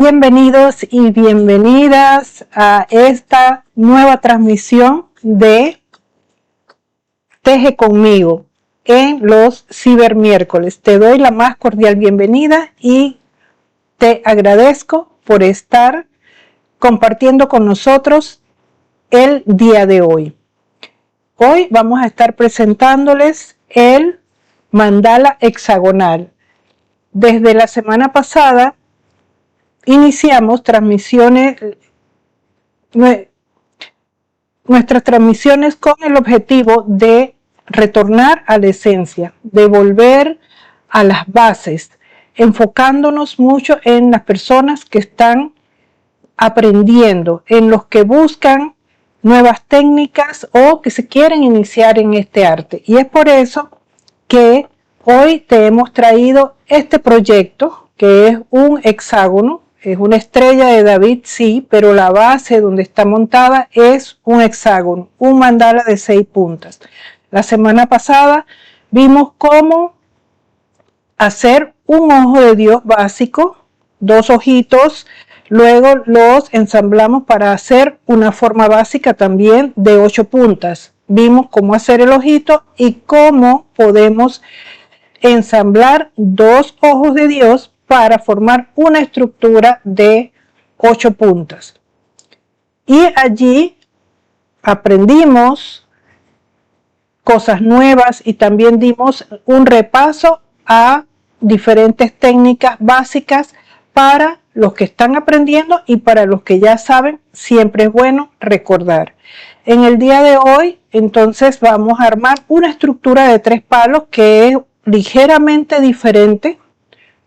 Bienvenidos y bienvenidas a esta nueva transmisión de Teje conmigo en los cibermiércoles. Te doy la más cordial bienvenida y te agradezco por estar compartiendo con nosotros el día de hoy. Hoy vamos a estar presentándoles el mandala hexagonal. Desde la semana pasada iniciamos nuestras transmisiones con el objetivo de retornar a la esencia, de volver a las bases, enfocándonos mucho en las personas que están aprendiendo, en los que buscan nuevas técnicas o que se quieren iniciar en este arte. Y es por eso que hoy te hemos traído este proyecto, que es un hexágono. Es una estrella de David, sí, pero la base donde está montada es un hexágono, un mandala de 6 puntas. La semana pasada vimos cómo hacer un ojo de Dios básico, 2 ojitos, luego los ensamblamos para hacer una forma básica también de 8 puntas. Vimos cómo hacer el ojito y cómo podemos ensamblar 2 ojos de Dios para formar una estructura de 8 puntas. Y allí aprendimos cosas nuevas y también dimos un repaso a diferentes técnicas básicas para los que están aprendiendo y para los que ya saben. Siempre es bueno recordar. En el día de hoy, entonces, vamos a armar una estructura de 3 palos que es ligeramente diferente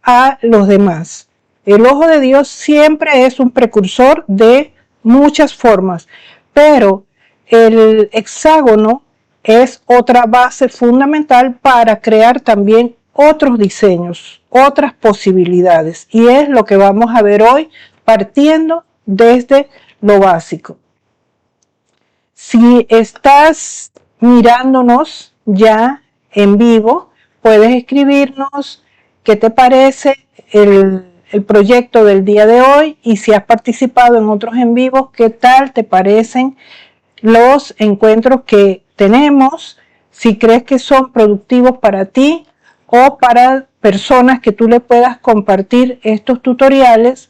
a los demás. El ojo de Dios siempre es un precursor de muchas formas, pero el hexágono es otra base fundamental para crear también otros diseños, otras posibilidades, y es lo que vamos a ver hoy partiendo desde lo básico. Si estás mirándonos ya en vivo, puedes escribirnos qué te parece el proyecto del día de hoy, y si has participado en otros en vivos, qué tal te parecen los encuentros que tenemos, si crees que son productivos para ti o para personas que tú le puedas compartir estos tutoriales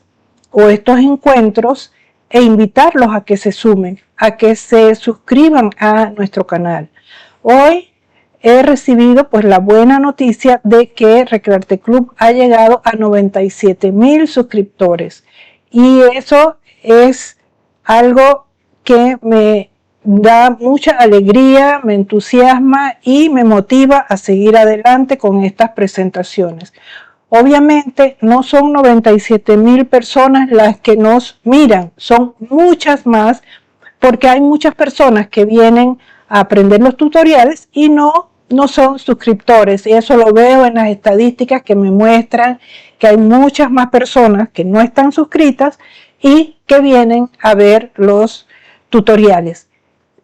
o estos encuentros e invitarlos a que se sumen, a que se suscriban a nuestro canal. Hoy he recibido pues la buena noticia de que Recrearte Club ha llegado a 97,000 suscriptores, y eso es algo que me da mucha alegría, me entusiasma y me motiva a seguir adelante con estas presentaciones. Obviamente no son 97,000 personas las que nos miran, son muchas más, porque hay muchas personas que vienen a aprender los tutoriales y no son suscriptores, y eso lo veo en las estadísticas que me muestran que hay muchas más personas que no están suscritas y que vienen a ver los tutoriales.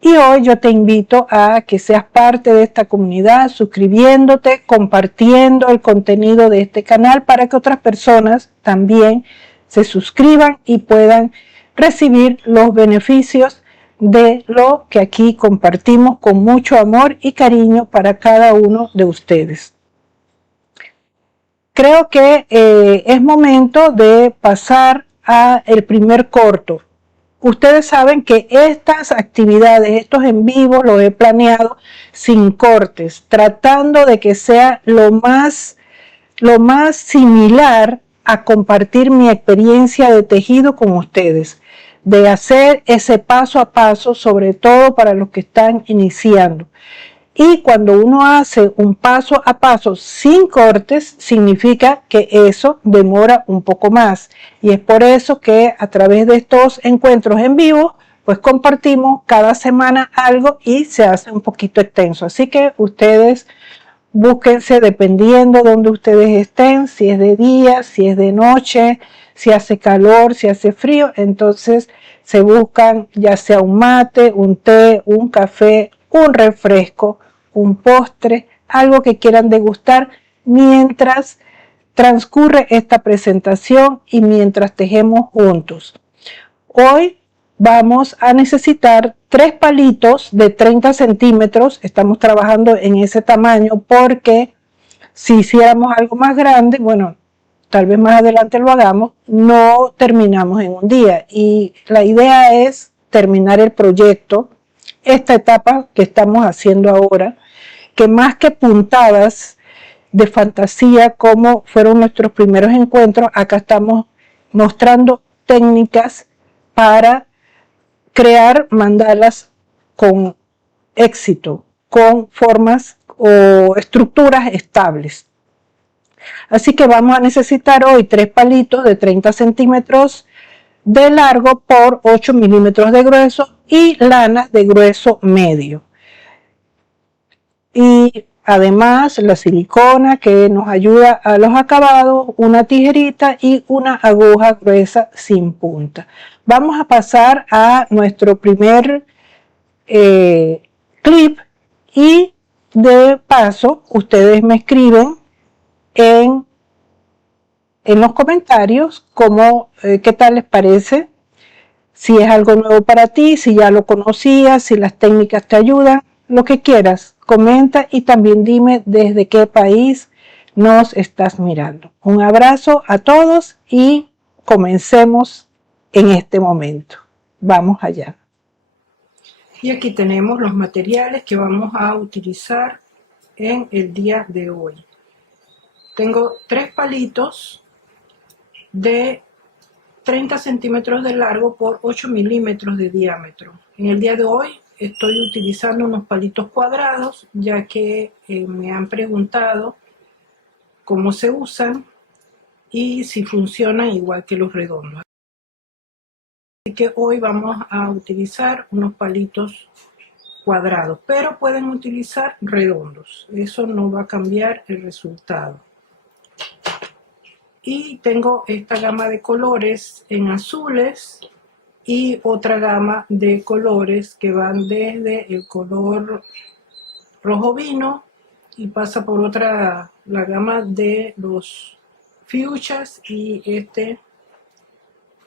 Y hoy yo te invito a que seas parte de esta comunidad, suscribiéndote, compartiendo el contenido de este canal para que otras personas también se suscriban y puedan recibir los beneficios de lo que aquí compartimos con mucho amor y cariño para cada uno de ustedes. Creo que es momento de pasar al primer corto. Ustedes saben que estas actividades, estos en vivo, los he planeado sin cortes, tratando de que sea lo más similar a compartir mi experiencia de tejido con ustedes, de hacer ese paso a paso, sobre todo para los que están iniciando. Y cuando uno hace un paso a paso sin cortes, significa que eso demora un poco más. Y es por eso que a través de estos encuentros en vivo, pues compartimos cada semana algo y se hace un poquito extenso. Así que ustedes búsquense dependiendo de donde ustedes estén, si es de día, si es de noche, si hace calor, si hace frío. Entonces se buscan ya sea un mate, un té, un café, un refresco, un postre, algo que quieran degustar mientras transcurre esta presentación y mientras tejemos juntos. Hoy vamos a necesitar 3 palitos de 30 centímetros. Estamos trabajando en ese tamaño porque si hiciéramos algo más grande, bueno, tal vez más adelante lo hagamos, no terminamos en un día. Y la idea es terminar el proyecto, esta etapa que estamos haciendo ahora, que más que puntadas de fantasía como fueron nuestros primeros encuentros, acá estamos mostrando técnicas para crear mandalas con éxito, con formas o estructuras estables. Así que vamos a necesitar hoy 3 palitos de 30 centímetros de largo por 8 milímetros de grueso y lana de grueso medio. Y además la silicona que nos ayuda a los acabados, una tijerita y una aguja gruesa sin punta. Vamos a pasar a nuestro primer clip y de paso ustedes me escriben en los comentarios qué tal les parece, si es algo nuevo para ti, si ya lo conocías, si las técnicas te ayudan, lo que quieras, comenta y también dime desde qué país nos estás mirando. Un abrazo a todos y comencemos en este momento. Vamos allá. Y aquí tenemos los materiales que vamos a utilizar en el día de hoy. Tengo 3 palitos de 30 centímetros de largo por 8 milímetros de diámetro. En el día de hoy estoy utilizando unos palitos cuadrados, ya que me han preguntado cómo se usan y si funcionan igual que los redondos. Así que hoy vamos a utilizar unos palitos cuadrados, pero pueden utilizar redondos. Eso no va a cambiar el resultado. Y tengo esta gama de colores en azules y otra gama de colores que van desde el color rojo vino y pasa por la gama de los fuchsias y este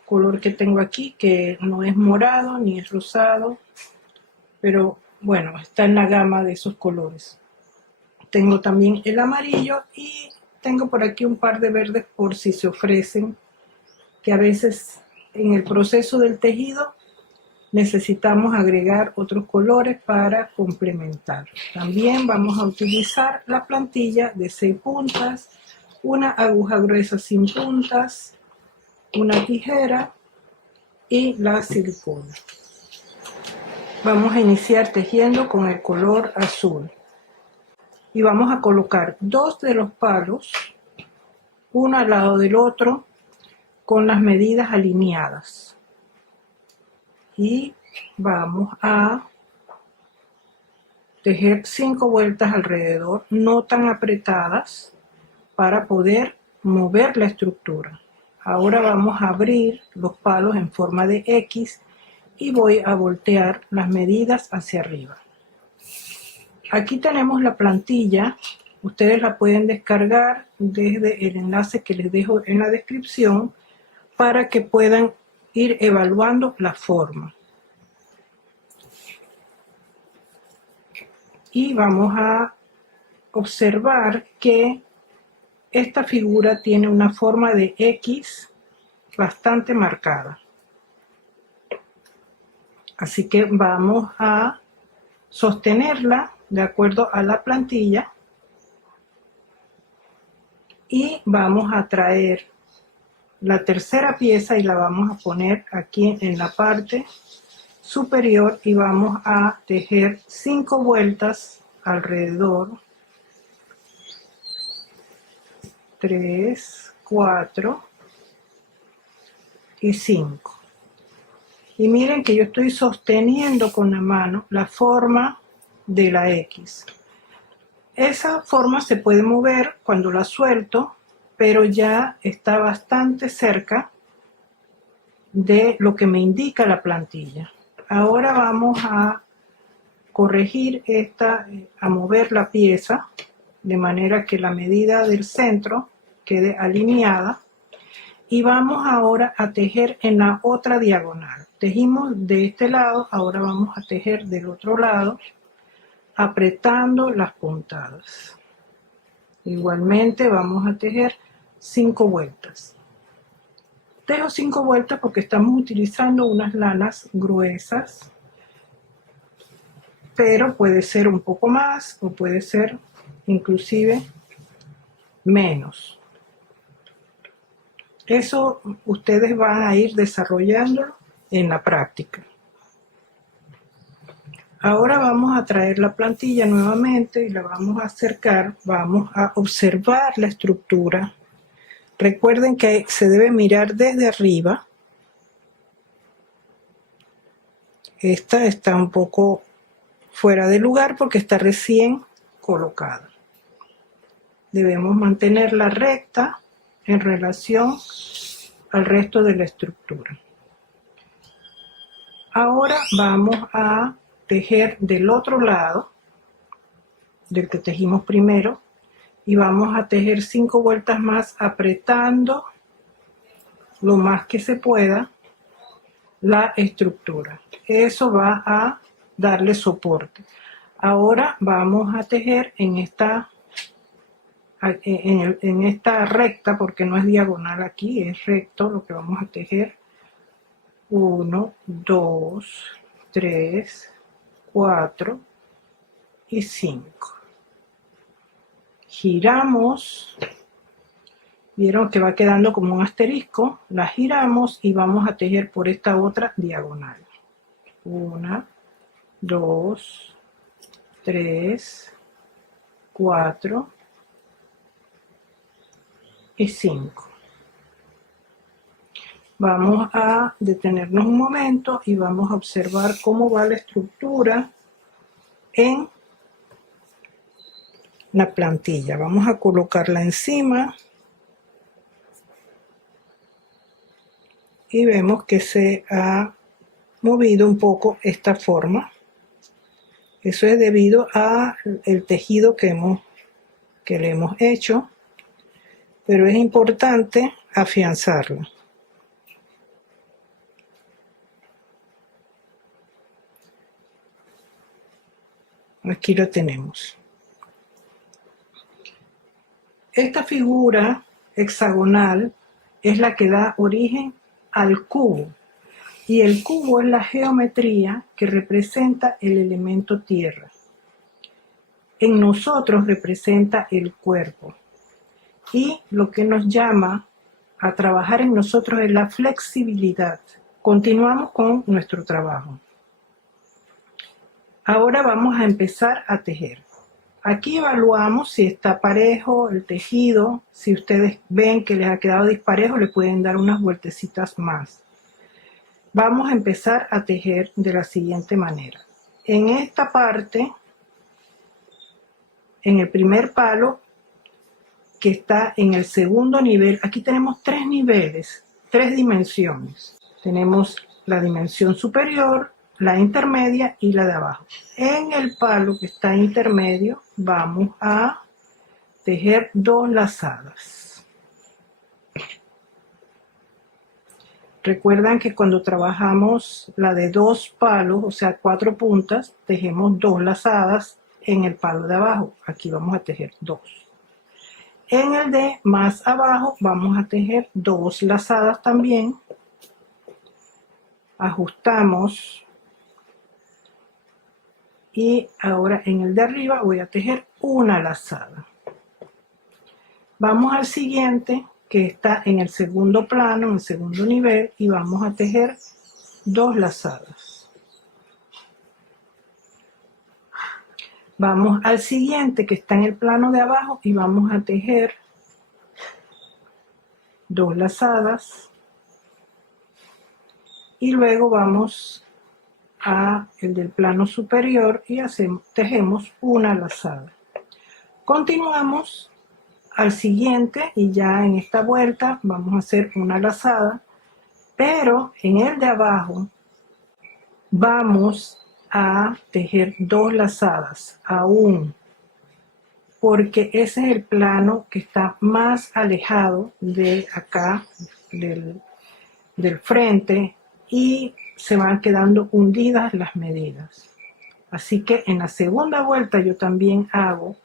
color que tengo aquí que no es morado ni es rosado, pero bueno, está en la gama de esos colores. Tengo también el amarillo y tengo por aquí un par de verdes por si se ofrecen, que a veces en el proceso del tejido necesitamos agregar otros colores para complementar. También vamos a utilizar la plantilla de 6 puntas, una aguja gruesa sin puntas, una tijera y la silicona. Vamos a iniciar tejiendo con el color azul. Y vamos a colocar 2 de los palos, uno al lado del otro, con las medidas alineadas. Y vamos a tejer 5 vueltas alrededor, no tan apretadas, para poder mover la estructura. Ahora vamos a abrir los palos en forma de X y voy a voltear las medidas hacia arriba. Aquí tenemos la plantilla, ustedes la pueden descargar desde el enlace que les dejo en la descripción para que puedan ir evaluando la forma. Y vamos a observar que esta figura tiene una forma de X bastante marcada. Así que vamos a sostenerla de acuerdo a la plantilla y vamos a traer la tercera pieza y la vamos a poner aquí en la parte superior y vamos a tejer 5 vueltas alrededor. 3, 4 y 5. Y miren que yo estoy sosteniendo con la mano la forma de la X. Esa forma se puede mover cuando la suelto, pero ya está bastante cerca de lo que me indica la plantilla. Ahora vamos a corregir a mover la pieza de manera que la medida del centro quede alineada. Y vamos ahora a tejer en la otra diagonal. Tejimos de este lado, ahora vamos a tejer del otro lado, apretando las puntadas. Igualmente vamos a tejer 5 vueltas. Tejo 5 vueltas porque estamos utilizando unas lanas gruesas, pero puede ser un poco más o puede ser inclusive menos. Eso ustedes van a ir desarrollándolo en la práctica. Ahora vamos a traer la plantilla nuevamente y la vamos a acercar, vamos a observar la estructura. Recuerden que se debe mirar desde arriba. Esta está un poco fuera de lugar porque está recién colocada. Debemos mantenerla recta en relación al resto de la estructura. Ahora vamos a tejer del otro lado, del que tejimos primero, y vamos a tejer 5 vueltas más apretando lo más que se pueda la estructura. Eso va a darle soporte. Ahora vamos a tejer en esta recta, porque no es diagonal aquí, es recto lo que vamos a tejer. 1, 2, 3, 4 y 5. Giramos, vieron que va quedando como un asterisco, la giramos y vamos a tejer por esta otra diagonal. 1, 2, 3, 4 y 5. Vamos a detenernos un momento y vamos a observar cómo va la estructura en la plantilla. Vamos a colocarla encima y vemos que se ha movido un poco esta forma. Eso es debido al tejido que le hemos hecho, pero es importante afianzarla. Aquí lo tenemos. Esta figura hexagonal es la que da origen al cubo. Y el cubo es la geometría que representa el elemento tierra. En nosotros representa el cuerpo. Y lo que nos llama a trabajar en nosotros es la flexibilidad. Continuamos con nuestro trabajo. Ahora vamos a empezar a tejer. Aquí evaluamos si está parejo el tejido. Si ustedes ven que les ha quedado disparejo, le pueden dar unas vueltecitas más. Vamos a empezar a tejer de la siguiente manera. En esta parte, en el primer palo, que está en el segundo nivel, aquí tenemos 3 niveles, 3 dimensiones. Tenemos la dimensión superior, la intermedia y la de abajo. En el palo que está intermedio vamos a tejer 2 lazadas. Recuerdan que cuando trabajamos la de 2 palos, o sea 4 puntas, tejemos 2 lazadas en el palo de abajo. Aquí vamos a tejer 2. En el de más abajo vamos a tejer 2 lazadas también. Ajustamos. Y ahora en el de arriba voy a tejer 1 lazada. Vamos al siguiente, que está en el segundo plano, en el segundo nivel, y vamos a tejer 2 lazadas. Vamos al siguiente, que está en el plano de abajo, y vamos a tejer 2 lazadas. Y luego vamos a el del plano superior y tejemos 1 lazada. Continuamos al siguiente y ya en esta vuelta vamos a hacer 1 lazada, pero en el de abajo vamos a tejer 2 lazadas aún porque ese es el plano que está más alejado de acá, del frente, y se van quedando hundidas las medidas. Así que en la segunda vuelta yo también hago,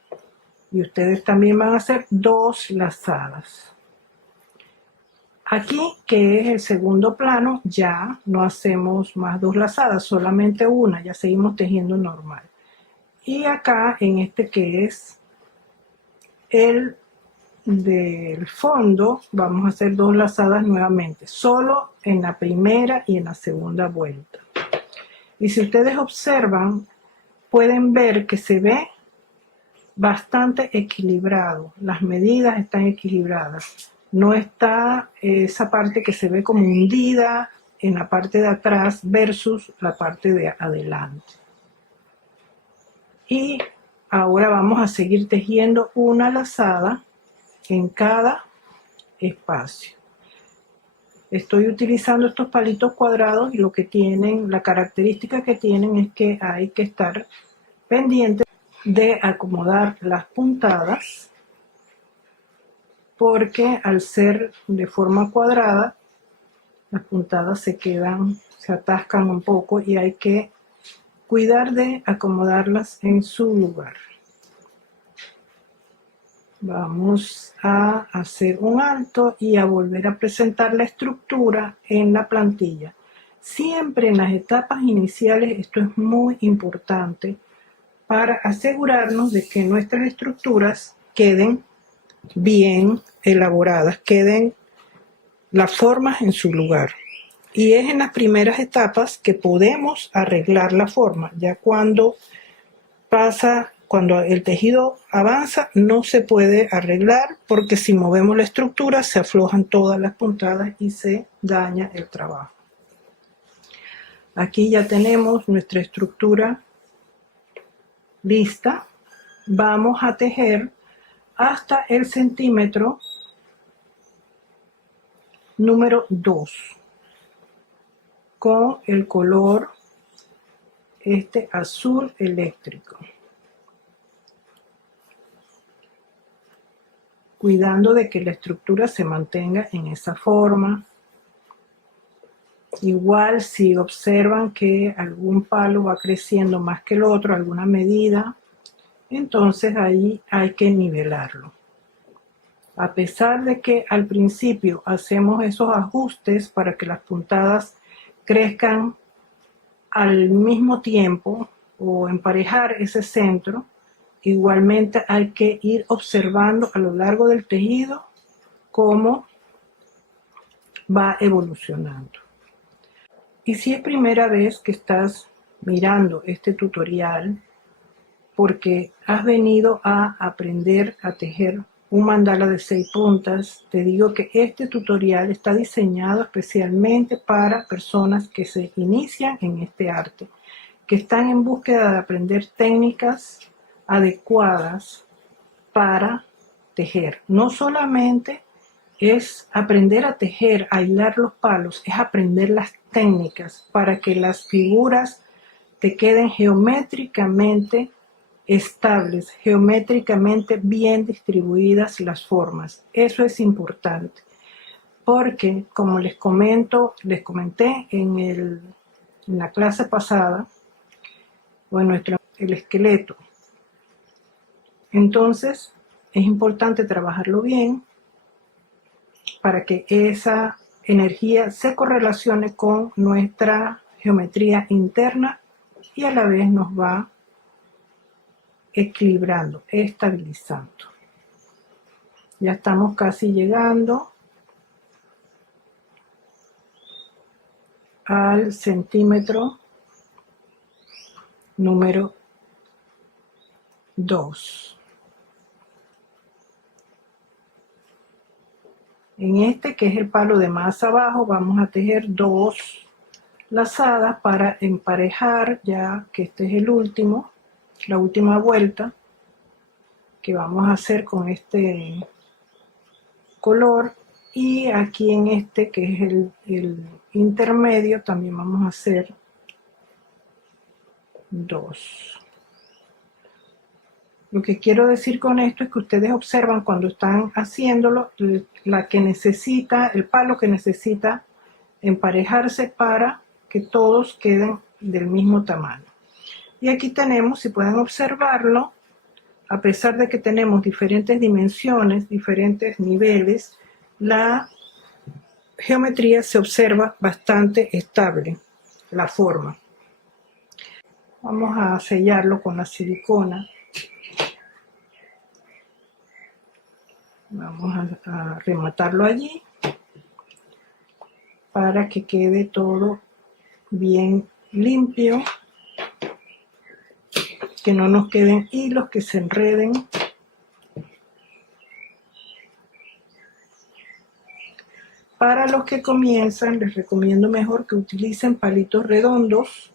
y ustedes también van a hacer 2 lazadas. Aquí, que es el segundo plano, ya no hacemos más 2 lazadas, solamente una, ya seguimos tejiendo normal. Y acá, en este que es el del fondo, vamos a hacer 2 lazadas nuevamente, solo en la primera y en la segunda vuelta. Y si ustedes observan, pueden ver que se ve bastante equilibrado, las medidas están equilibradas, no está esa parte que se ve como hundida en la parte de atrás versus la parte de adelante. Y ahora vamos a seguir tejiendo una lazada en cada espacio. Estoy utilizando estos palitos cuadrados y lo que tienen, la característica que tienen es que hay que estar pendiente de acomodar las puntadas, porque al ser de forma cuadrada las puntadas se atascan un poco y hay que cuidar de acomodarlas en su lugar. Vamos a hacer un alto y a volver a presentar la estructura en la plantilla. Siempre en las etapas iniciales esto es muy importante para asegurarnos de que nuestras estructuras queden bien elaboradas, queden las formas en su lugar. Y es en las primeras etapas que podemos arreglar la forma. Ya cuando el tejido avanza, no se puede arreglar, porque si movemos la estructura se aflojan todas las puntadas y se daña el trabajo. Aquí ya tenemos nuestra estructura lista. Vamos a tejer hasta el centímetro número 2 con el color azul eléctrico, cuidando de que la estructura se mantenga en esa forma. Igual, si observan que algún palo va creciendo más que el otro, alguna medida, entonces ahí hay que nivelarlo. A pesar de que al principio hacemos esos ajustes para que las puntadas crezcan al mismo tiempo o emparejar ese centro, igualmente hay que ir observando a lo largo del tejido cómo va evolucionando. Y si es primera vez que estás mirando este tutorial porque has venido a aprender a tejer un mandala de 6 puntas, te digo que este tutorial está diseñado especialmente para personas que se inician en este arte, que están en búsqueda de aprender técnicas adecuadas para tejer. No solamente es aprender a tejer, a hilar los palos, es aprender las técnicas para que las figuras te queden geométricamente estables, geométricamente bien distribuidas las formas. Eso es importante, porque como les comenté en la clase pasada, el esqueleto. Entonces, es importante trabajarlo bien para que esa energía se correlacione con nuestra geometría interna y a la vez nos va equilibrando, estabilizando. Ya estamos casi llegando al centímetro número 2. En este, que es el palo de más abajo, vamos a tejer 2 lazadas para emparejar, ya que este es el último, la última vuelta que vamos a hacer con este color. Y aquí en este, que es el intermedio, también vamos a hacer 2. Lo que quiero decir con esto es que ustedes observan cuando están haciéndolo el palo que necesita emparejarse para que todos queden del mismo tamaño. Y aquí tenemos, si pueden observarlo, a pesar de que tenemos diferentes dimensiones, diferentes niveles, la geometría se observa bastante estable, la forma. Vamos a sellarlo con la silicona. Vamos a rematarlo allí para que quede todo bien limpio, que no nos queden hilos que se enreden. Para los que comienzan, les recomiendo mejor que utilicen palitos redondos,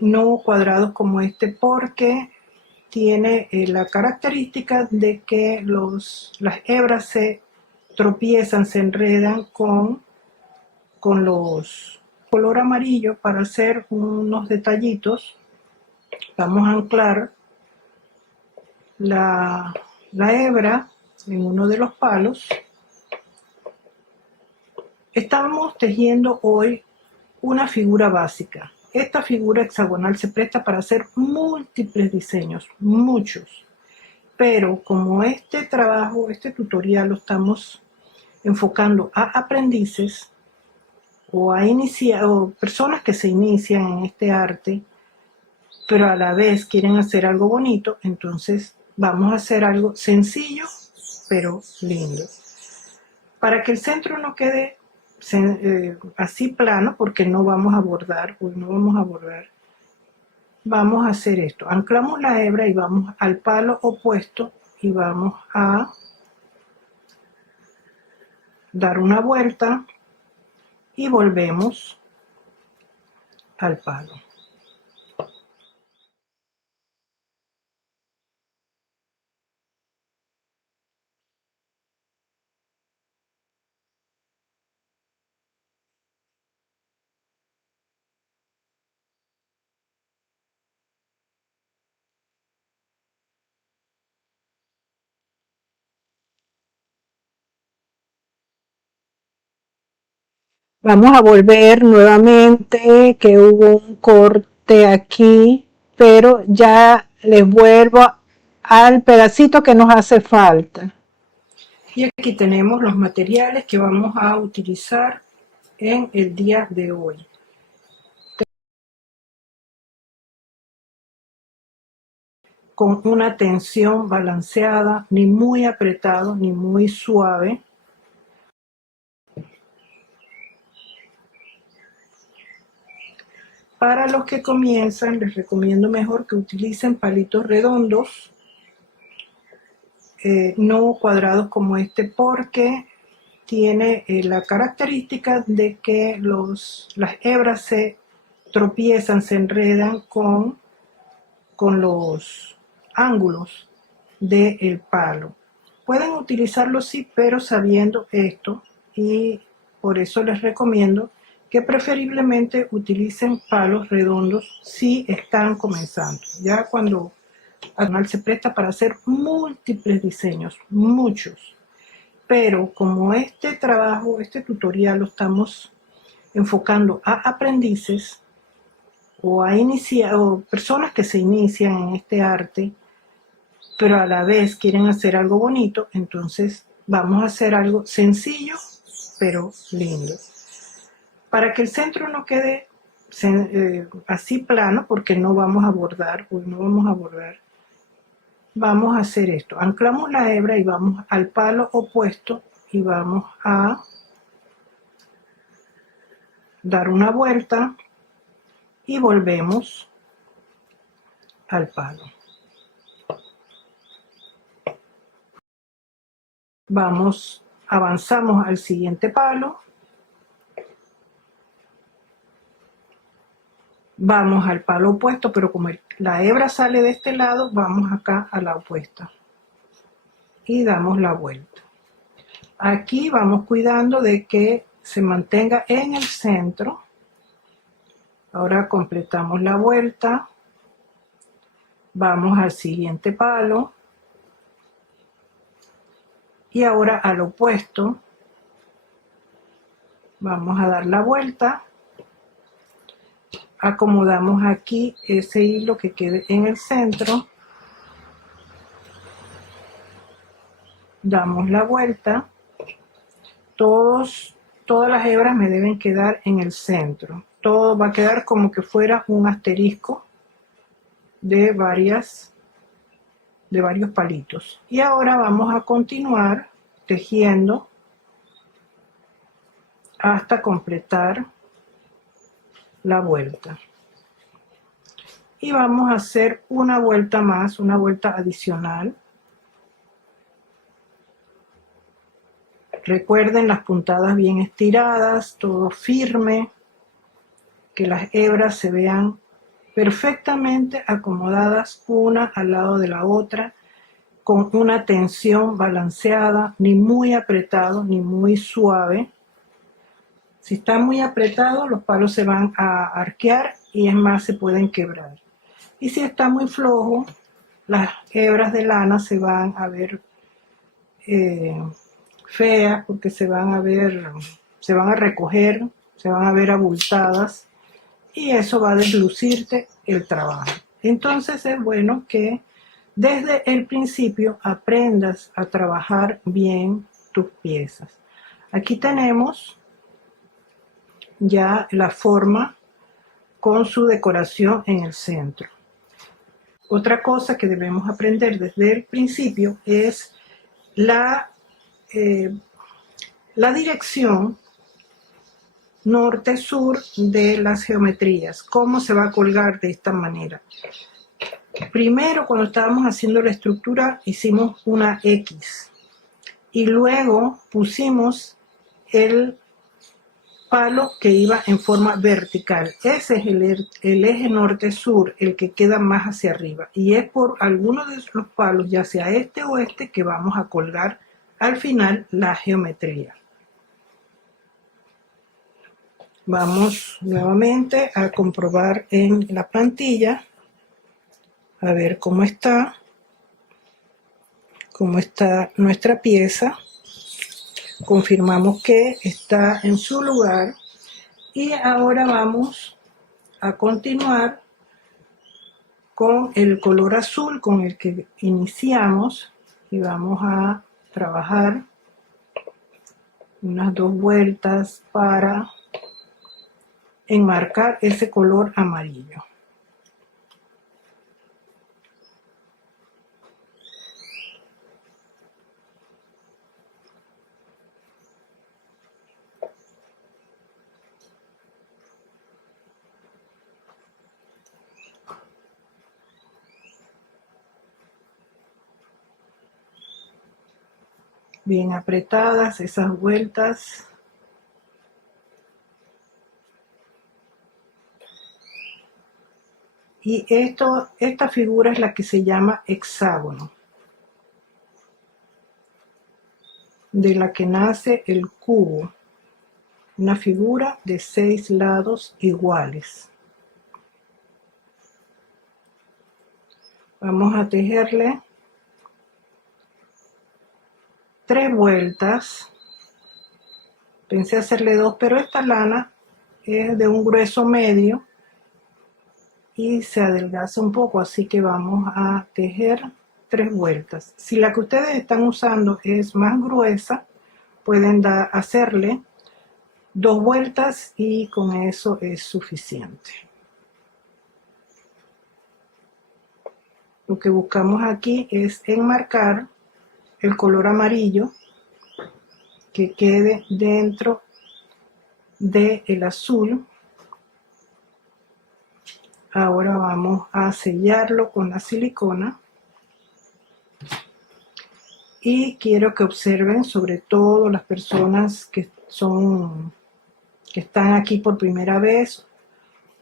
no cuadrados como este, porque tiene la característica de que las hebras se tropiezan, se enredan con los color amarillo. Para hacer unos detallitos, vamos a anclar la hebra en uno de los palos. Estamos tejiendo hoy una figura básica. Esta figura hexagonal se presta para hacer múltiples diseños, muchos. Pero como este tutorial lo estamos enfocando a aprendices o a personas que se inician en este arte, pero a la vez quieren hacer algo bonito, entonces vamos a hacer algo sencillo, pero lindo. Para que el centro no quede así plano, porque no vamos a bordar, vamos a hacer esto. Anclamos la hebra y vamos al palo opuesto y vamos a dar una vuelta y volvemos al palo. Vamos a volver nuevamente, que hubo un corte aquí, pero ya les vuelvo al pedacito que nos hace falta. Y aquí tenemos los materiales que vamos a utilizar en el día de hoy. Con una tensión balanceada, ni muy apretado ni muy suave. Para los que comienzan, les recomiendo mejor que utilicen palitos redondos, no cuadrados como este, porque tiene la característica de que las hebras se tropiezan, se enredan con los ángulos del palo. Pueden utilizarlo sí, pero sabiendo esto, y por eso les recomiendo que preferiblemente utilicen palos redondos si están comenzando. Ya cuando el canal se presta para hacer múltiples diseños, muchos. Pero como este tutorial lo estamos enfocando a aprendices o a personas que se inician en este arte, pero a la vez quieren hacer algo bonito, entonces vamos a hacer algo sencillo, pero lindo. Para que el centro no quede así plano, porque no vamos a bordar, vamos a hacer esto. Anclamos la hebra y vamos al palo opuesto y vamos a dar una vuelta y volvemos al palo. Avanzamos al siguiente palo. Vamos al palo opuesto, pero como la hebra sale de este lado, vamos acá a la opuesta. Y damos la vuelta. Aquí vamos cuidando de que se mantenga en el centro. Ahora completamos la vuelta. Vamos al siguiente palo y ahora al opuesto vamos a dar la vuelta, acomodamos aquí ese hilo que quede en el centro, damos la vuelta, todas las hebras me deben quedar en el centro, todo va a quedar como que fuera un asterisco de varios palitos. Y ahora vamos a continuar tejiendo hasta completar la vuelta. Y vamos a hacer una vuelta más, una vuelta adicional. Recuerden las puntadas bien estiradas, todo firme, que las hebras se vean perfectamente acomodadas una al lado de la otra, con una tensión balanceada, ni muy apretado ni muy suave. Si está muy apretado, los palos se van a arquear y es más, se pueden quebrar. Y si está muy flojo, las hebras de lana se van a ver feas porque se van a recoger, se van a ver abultadas y eso va a deslucirte el trabajo. Entonces es bueno que desde el principio aprendas a trabajar bien tus piezas. Aquí tenemos ya la forma con su decoración en el centro. Otra cosa que debemos aprender desde el principio es la dirección norte-sur de las geometrías. ¿Cómo se va a colgar de esta manera? Primero, cuando estábamos haciendo la estructura, hicimos una X y luego pusimos el palo que iba en forma vertical. Ese es el eje norte-sur, el que queda más hacia arriba, y es por alguno de los palos, ya sea este o este, que vamos a colgar al final la geometría. Vamos nuevamente a comprobar en la plantilla a ver cómo está nuestra pieza. Confirmamos que está en su lugar y ahora vamos a continuar con el color azul con el que iniciamos y vamos a trabajar unas 2 vueltas para enmarcar ese color amarillo. Bien apretadas esas vueltas. Y esta figura es la que se llama hexágono, de la que nace el cubo, una figura de 6 lados iguales. Vamos a tejerle 3 vueltas. Pensé hacerle 2, pero esta lana es de un grueso medio y se adelgaza un poco, así que vamos a tejer 3 vueltas. Si la que ustedes están usando es más gruesa, pueden hacerle 2 vueltas y con eso es suficiente. Lo que buscamos aquí es enmarcar el color amarillo que quede dentro del azul. Ahora vamos a sellarlo con la silicona y quiero que observen, sobre todo las personas que están aquí por primera vez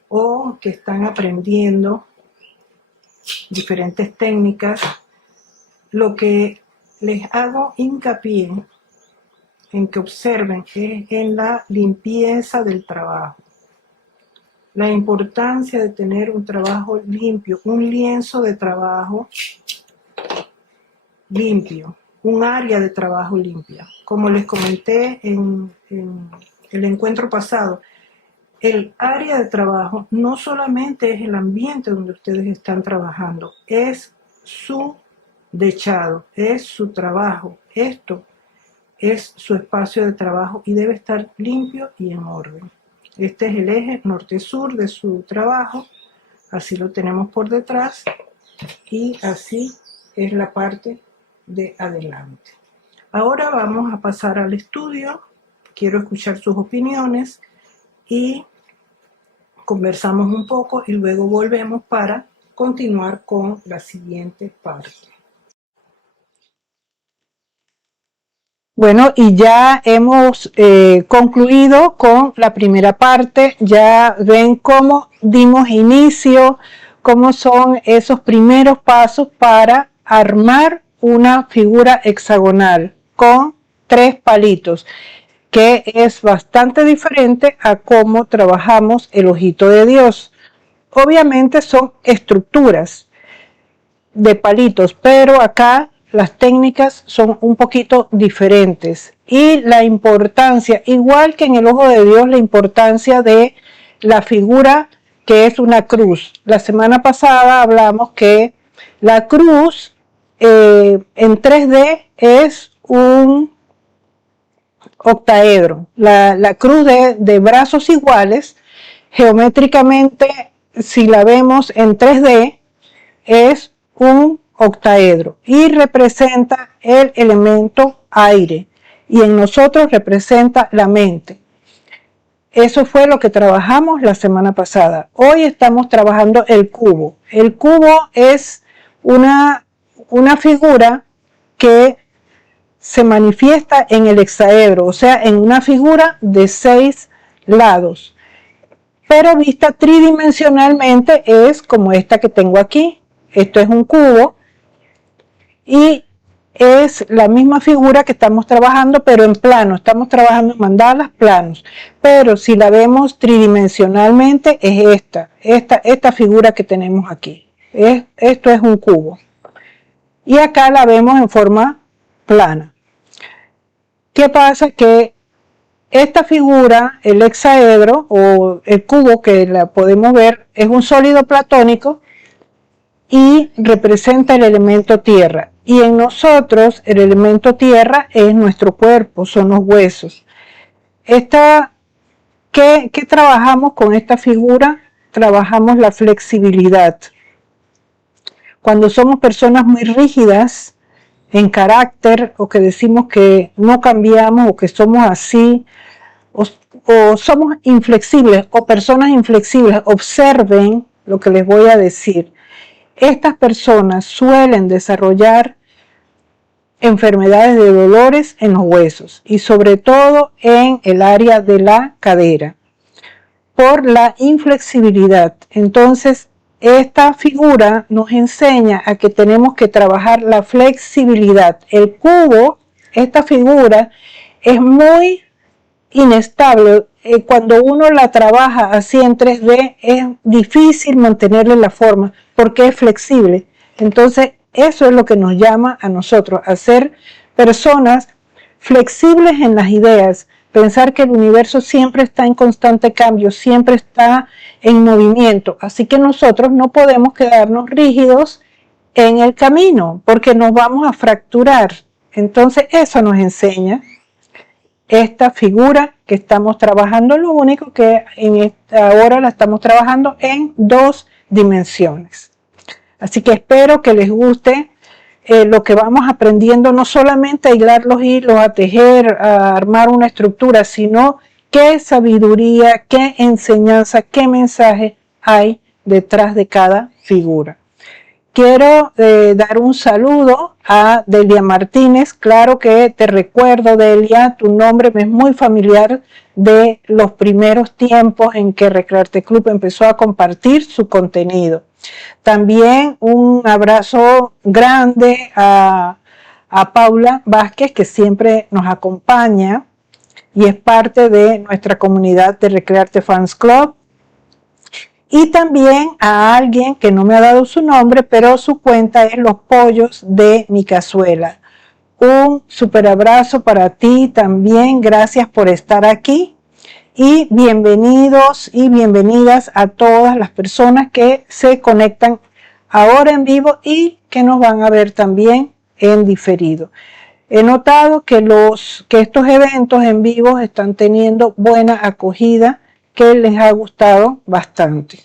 o que están aprendiendo diferentes técnicas, lo que les hago hincapié en que observen es en la limpieza del trabajo. la importancia de tener un trabajo limpio, un lienzo de trabajo limpio, un área de trabajo limpia. Como les comenté en el encuentro pasado, el área de trabajo no solamente es el ambiente donde ustedes están trabajando, es su dechado, es su trabajo. Esto es su espacio de trabajo y debe estar limpio y en orden. Este es el eje norte-sur de su trabajo, así lo tenemos por detrás y así es la parte de adelante. Ahora vamos a pasar al estudio. Quiero escuchar sus opiniones y conversamos un poco y luego volvemos para continuar con la siguiente parte. Bueno, y ya hemos concluido con la primera parte. Ya ven cómo dimos inicio, cómo son esos primeros pasos para armar una figura hexagonal con 3 palitos, que es bastante diferente a cómo trabajamos el ojito de Dios. Obviamente son estructuras de palitos, pero acá las técnicas son un poquito diferentes. Y la importancia, igual que en el ojo de Dios, la importancia de la figura que es una cruz. La semana pasada hablamos que la cruz en 3D es un octaedro. La cruz de brazos iguales, geométricamente, si la vemos en 3D, es un octaedro y representa el elemento aire, y en nosotros representa la mente. Eso fue lo que trabajamos la semana pasada. Hoy estamos trabajando el cubo. El cubo es una figura que se manifiesta en el hexaedro, o sea, en una figura de 6 lados. Pero vista tridimensionalmente es como esta que tengo aquí. Esto es un cubo y es la misma figura que estamos trabajando, pero en plano. Estamos trabajando en mandalas planos. Pero si la vemos tridimensionalmente es esta figura que tenemos aquí. Esto es un cubo. Y acá la vemos en forma plana. ¿Qué pasa? Que esta figura, el hexaedro o el cubo que la podemos ver, es un sólido platónico y representa el elemento tierra. Y en nosotros el elemento tierra es nuestro cuerpo, son los huesos. ¿Qué trabajamos con esta figura? Trabajamos la flexibilidad. Cuando somos personas muy rígidas en carácter, o que decimos que no cambiamos, o que somos así, o somos inflexibles, o personas inflexibles, observen lo que les voy a decir. Estas personas suelen desarrollar enfermedades de dolores en los huesos y sobre todo en el área de la cadera por la inflexibilidad. Entonces, esta figura nos enseña a que tenemos que trabajar la flexibilidad. El cubo, esta figura, es muy inestable. Cuando uno la trabaja así en 3D es difícil mantenerle la forma porque es flexible. Entonces eso es lo que nos llama a nosotros a ser personas flexibles en las ideas, pensar que el universo siempre está en constante cambio, siempre está en movimiento, así que nosotros no podemos quedarnos rígidos en el camino porque nos vamos a fracturar. Entonces eso nos enseña esta figura que estamos trabajando. Lo único que ahora la estamos trabajando en 2 dimensiones. Así que espero que les guste lo que vamos aprendiendo, no solamente a hilar los hilos, a tejer, a armar una estructura, sino qué sabiduría, qué enseñanza, qué mensaje hay detrás de cada figura. Quiero dar un saludo a Delia Martínez. Claro que te recuerdo, Delia, tu nombre me es muy familiar de los primeros tiempos en que Recrearte Club empezó a compartir su contenido. También un abrazo grande a Paula Vázquez, que siempre nos acompaña y es parte de nuestra comunidad de Recrearte Fans Club. Y también a alguien que no me ha dado su nombre, pero su cuenta es Los Pollos de mi Cazuela. Un super abrazo para ti también, gracias por estar aquí y bienvenidos y bienvenidas a todas las personas que se conectan ahora en vivo y que nos van a ver también en diferido. He notado que estos eventos en vivo están teniendo buena acogida, que les ha gustado bastante.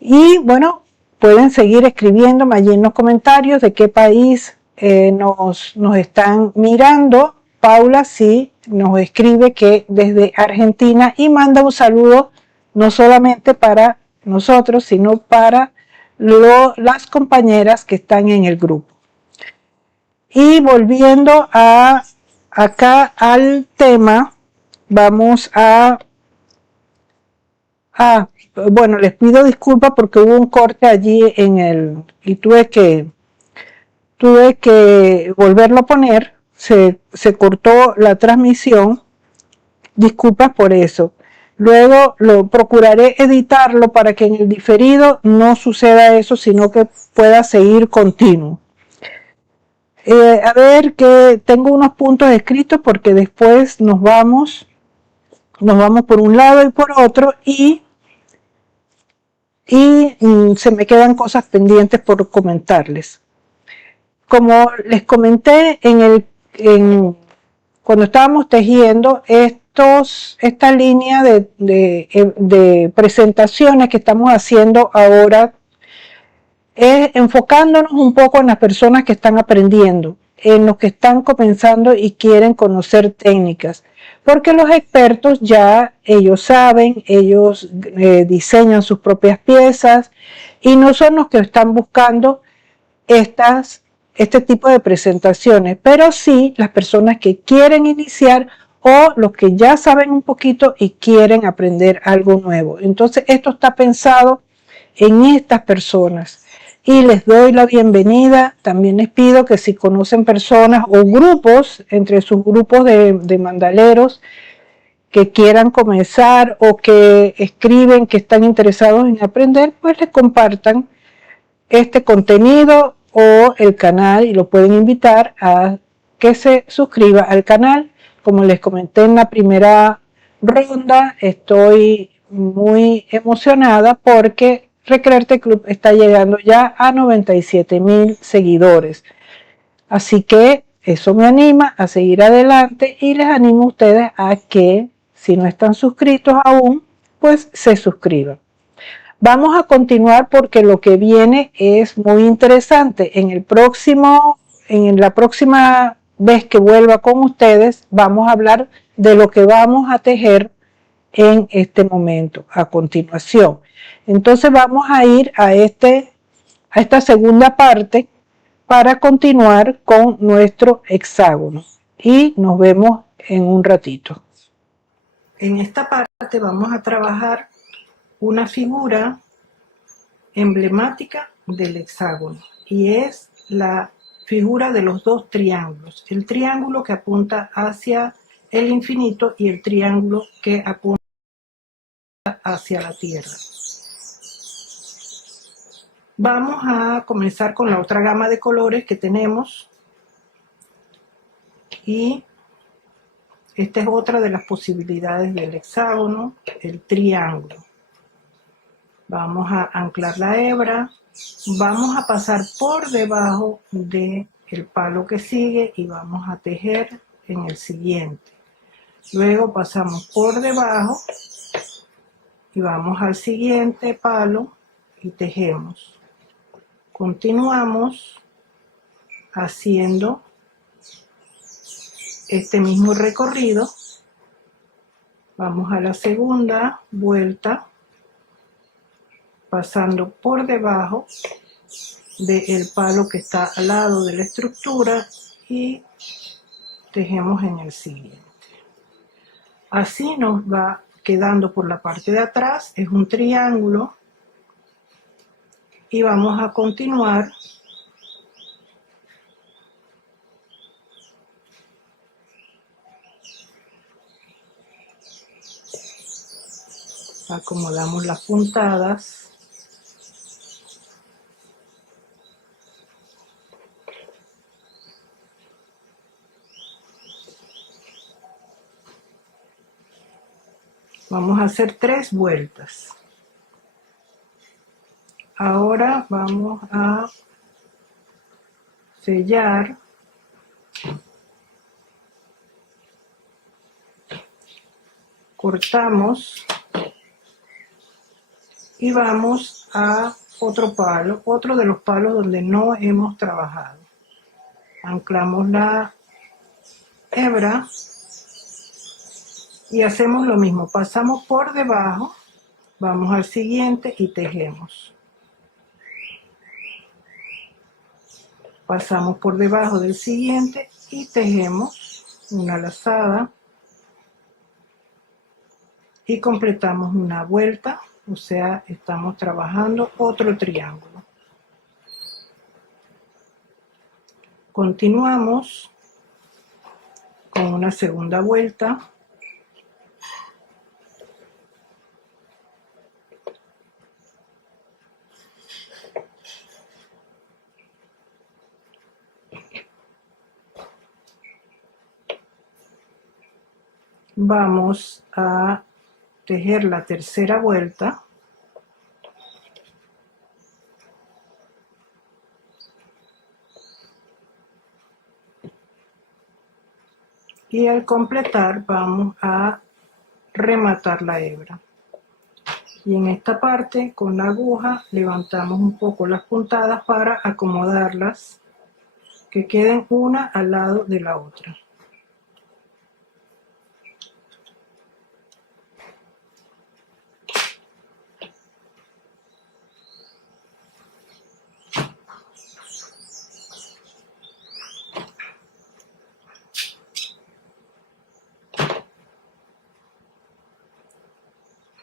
Y bueno, pueden seguir escribiéndome allí en los comentarios de qué país nos están mirando. Paula sí nos escribe que desde Argentina y manda un saludo no solamente para nosotros, sino para las compañeras que están en el grupo. Y volviendo acá al tema, vamos bueno, les pido disculpas porque hubo un corte allí y tuve que volverlo a poner, se cortó la transmisión, disculpas por eso. Luego procuraré editarlo para que en el diferido no suceda eso, sino que pueda seguir continuo. A ver, que tengo unos puntos escritos porque después nos vamos por un lado y por otro y se me quedan cosas pendientes por comentarles. Como les comenté cuando estábamos tejiendo esta línea de presentaciones que estamos haciendo ahora, es enfocándonos un poco en las personas que están aprendiendo, en los que están comenzando y quieren conocer técnicas, porque los expertos ya ellos saben, ellos diseñan sus propias piezas y no son los que están buscando este tipo de presentaciones, pero sí las personas que quieren iniciar o los que ya saben un poquito y quieren aprender algo nuevo. Entonces esto está pensado en estas personas y les doy la bienvenida. También les pido que si conocen personas o grupos, entre sus grupos de mandaleros que quieran comenzar o que escriben que están interesados en aprender, pues les compartan este contenido o el canal y lo pueden invitar a que se suscriba al canal. Como les comenté en la primera ronda, estoy muy emocionada porque Recrearte Club está llegando ya a 97,000 seguidores. Así que eso me anima a seguir adelante y les animo a ustedes a que, si no están suscritos aún, pues se suscriban. Vamos a continuar porque lo que viene es muy interesante. En la próxima vez que vuelva con ustedes, vamos a hablar de lo que vamos a tejer en este momento, a continuación. Entonces vamos a ir a esta segunda parte para continuar con nuestro hexágono. Y nos vemos en un ratito. En esta parte vamos a trabajar una figura emblemática del hexágono y es la figura de los dos triángulos, el triángulo que apunta hacia el infinito y el triángulo que apunta hacia la tierra. Vamos a comenzar con la otra gama de colores que tenemos y esta es otra de las posibilidades del hexágono, el triángulo. Vamos a anclar la hebra, vamos a pasar por debajo del palo que sigue y vamos a tejer en el siguiente. Luego pasamos por debajo y vamos al siguiente palo y tejemos. Continuamos haciendo este mismo recorrido. Vamos a la segunda vuelta, pasando por debajo del palo que está al lado de la estructura y tejemos en el siguiente. Así nos va quedando por la parte de atrás, es un triángulo y vamos a continuar Acomodamos las puntadas. Vamos a hacer 3 vueltas. Ahora vamos a sellar. Cortamos y vamos a otro palo, otro de los palos donde no hemos trabajado. Anclamos la hebra y hacemos lo mismo, pasamos por debajo, vamos al siguiente y tejemos. Pasamos por debajo del siguiente y tejemos una lazada y completamos una vuelta, o sea, estamos trabajando otro triángulo. Continuamos con una segunda vuelta. Vamos a tejer la tercera vuelta. Y al completar vamos a rematar la hebra. Y en esta parte con la aguja levantamos un poco las puntadas para acomodarlas, que queden una al lado de la otra.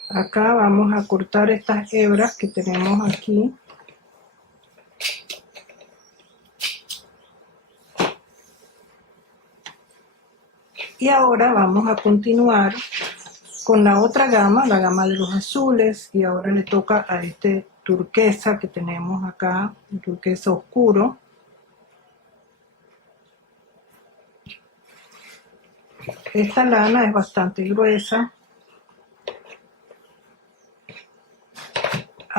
Acá vamos a cortar estas hebras que tenemos aquí. Y ahora vamos a continuar con la otra gama, la gama de los azules, y ahora le toca a este turquesa que tenemos acá, un turquesa oscuro. Esta lana es bastante gruesa,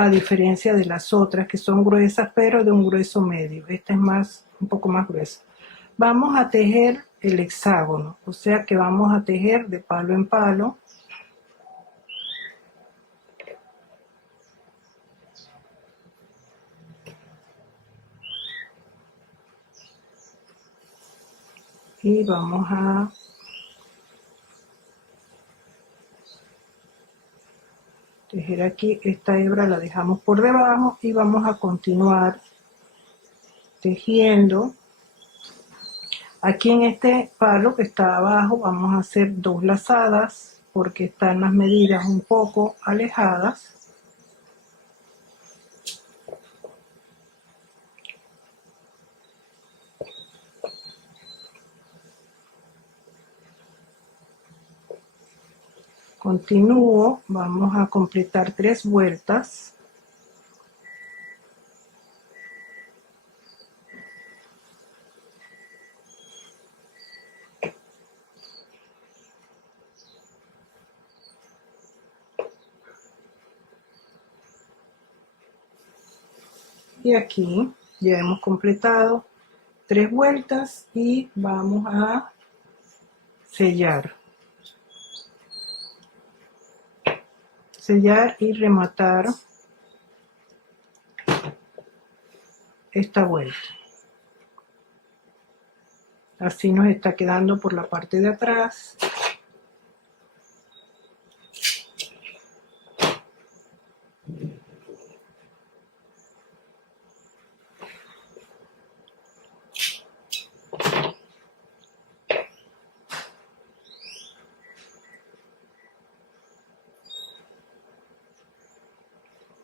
a diferencia de las otras que son gruesas pero de un grueso medio. Esta es un poco más gruesa. Vamos a tejer el hexágono, o sea que vamos a tejer de palo en palo. Y vamos a tejer aquí. Esta hebra la dejamos por debajo y vamos a continuar tejiendo. Aquí en este palo que está abajo vamos a hacer 2 lazadas porque están las medidas un poco alejadas. Continúo, vamos a completar 3 vueltas. Y aquí ya hemos completado 3 vueltas y vamos a sellar. Sellar y rematar esta vuelta. Así nos está quedando por la parte de atrás.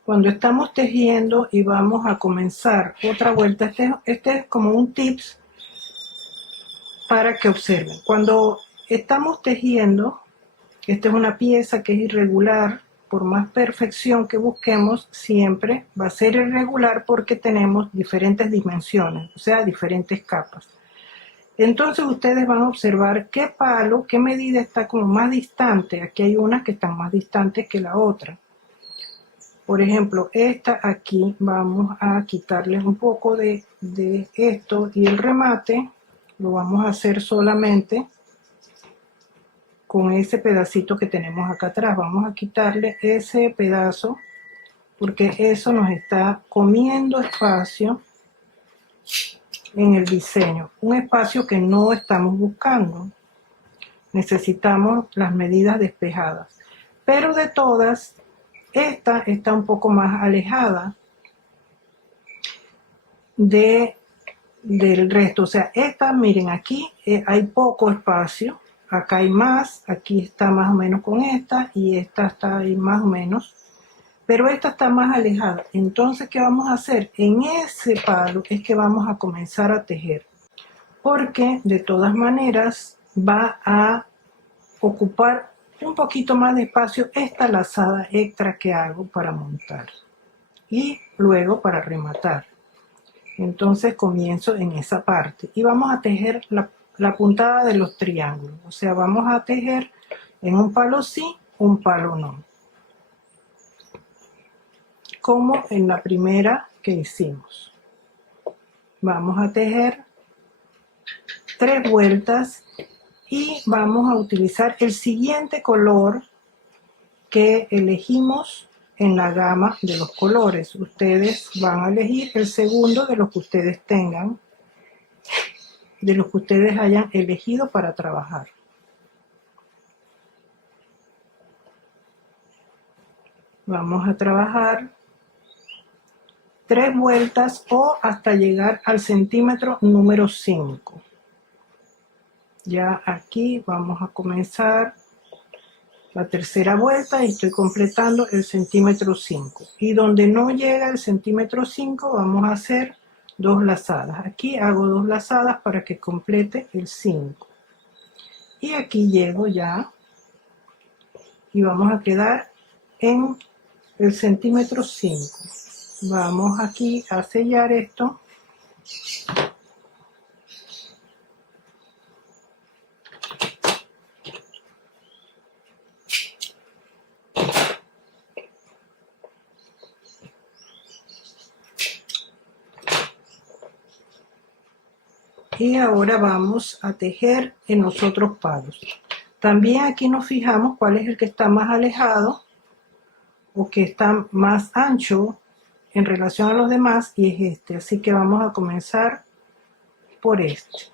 Cuando estamos tejiendo y vamos a comenzar otra vuelta, este es como un tips para que observen. Cuando estamos tejiendo, esta es una pieza que es irregular por más perfección que busquemos, siempre va a ser irregular porque tenemos diferentes dimensiones, o sea, diferentes capas. Entonces ustedes van a observar qué palo, qué medida está como más distante. Aquí hay unas que están más distantes que la otra. Por ejemplo, esta aquí vamos a quitarle un poco de esto y el remate lo vamos a hacer solamente con ese pedacito que tenemos acá atrás. Vamos a quitarle ese pedazo porque eso nos está comiendo espacio en el diseño, un espacio que no estamos buscando. Necesitamos las medidas despejadas, pero de todas, esta está un poco más alejada del resto. O sea, esta, miren, aquí hay poco espacio, acá hay más, aquí está más o menos con esta y esta está ahí más o menos, pero esta está más alejada. Entonces, ¿qué vamos a hacer? En ese palo es que vamos a comenzar a tejer, porque de todas maneras va a ocupar un poquito más de espacio esta lazada extra que hago para montar y luego para rematar. Entonces comienzo en esa parte y vamos a tejer la puntada de los triángulos, o sea, vamos a tejer en un palo sí, un palo no, como en la primera que hicimos. Vamos a tejer 3 vueltas y vamos a utilizar el siguiente color que elegimos en la gama de los colores. Ustedes van a elegir el segundo de los que ustedes tengan, de los que ustedes hayan elegido para trabajar. Vamos a trabajar 3 vueltas o hasta llegar al centímetro número 5. Ya aquí vamos a comenzar la tercera vuelta y estoy completando el centímetro 5. Y donde no llega el centímetro 5 vamos a hacer 2 lazadas. Aquí hago 2 lazadas para que complete el 5. Y aquí llego ya y vamos a quedar en el centímetro 5. Vamos aquí a sellar esto. Y ahora vamos a tejer en los otros palos. También aquí nos fijamos cuál es el que está más alejado o que está más ancho en relación a los demás y es este. Así que vamos a comenzar por este.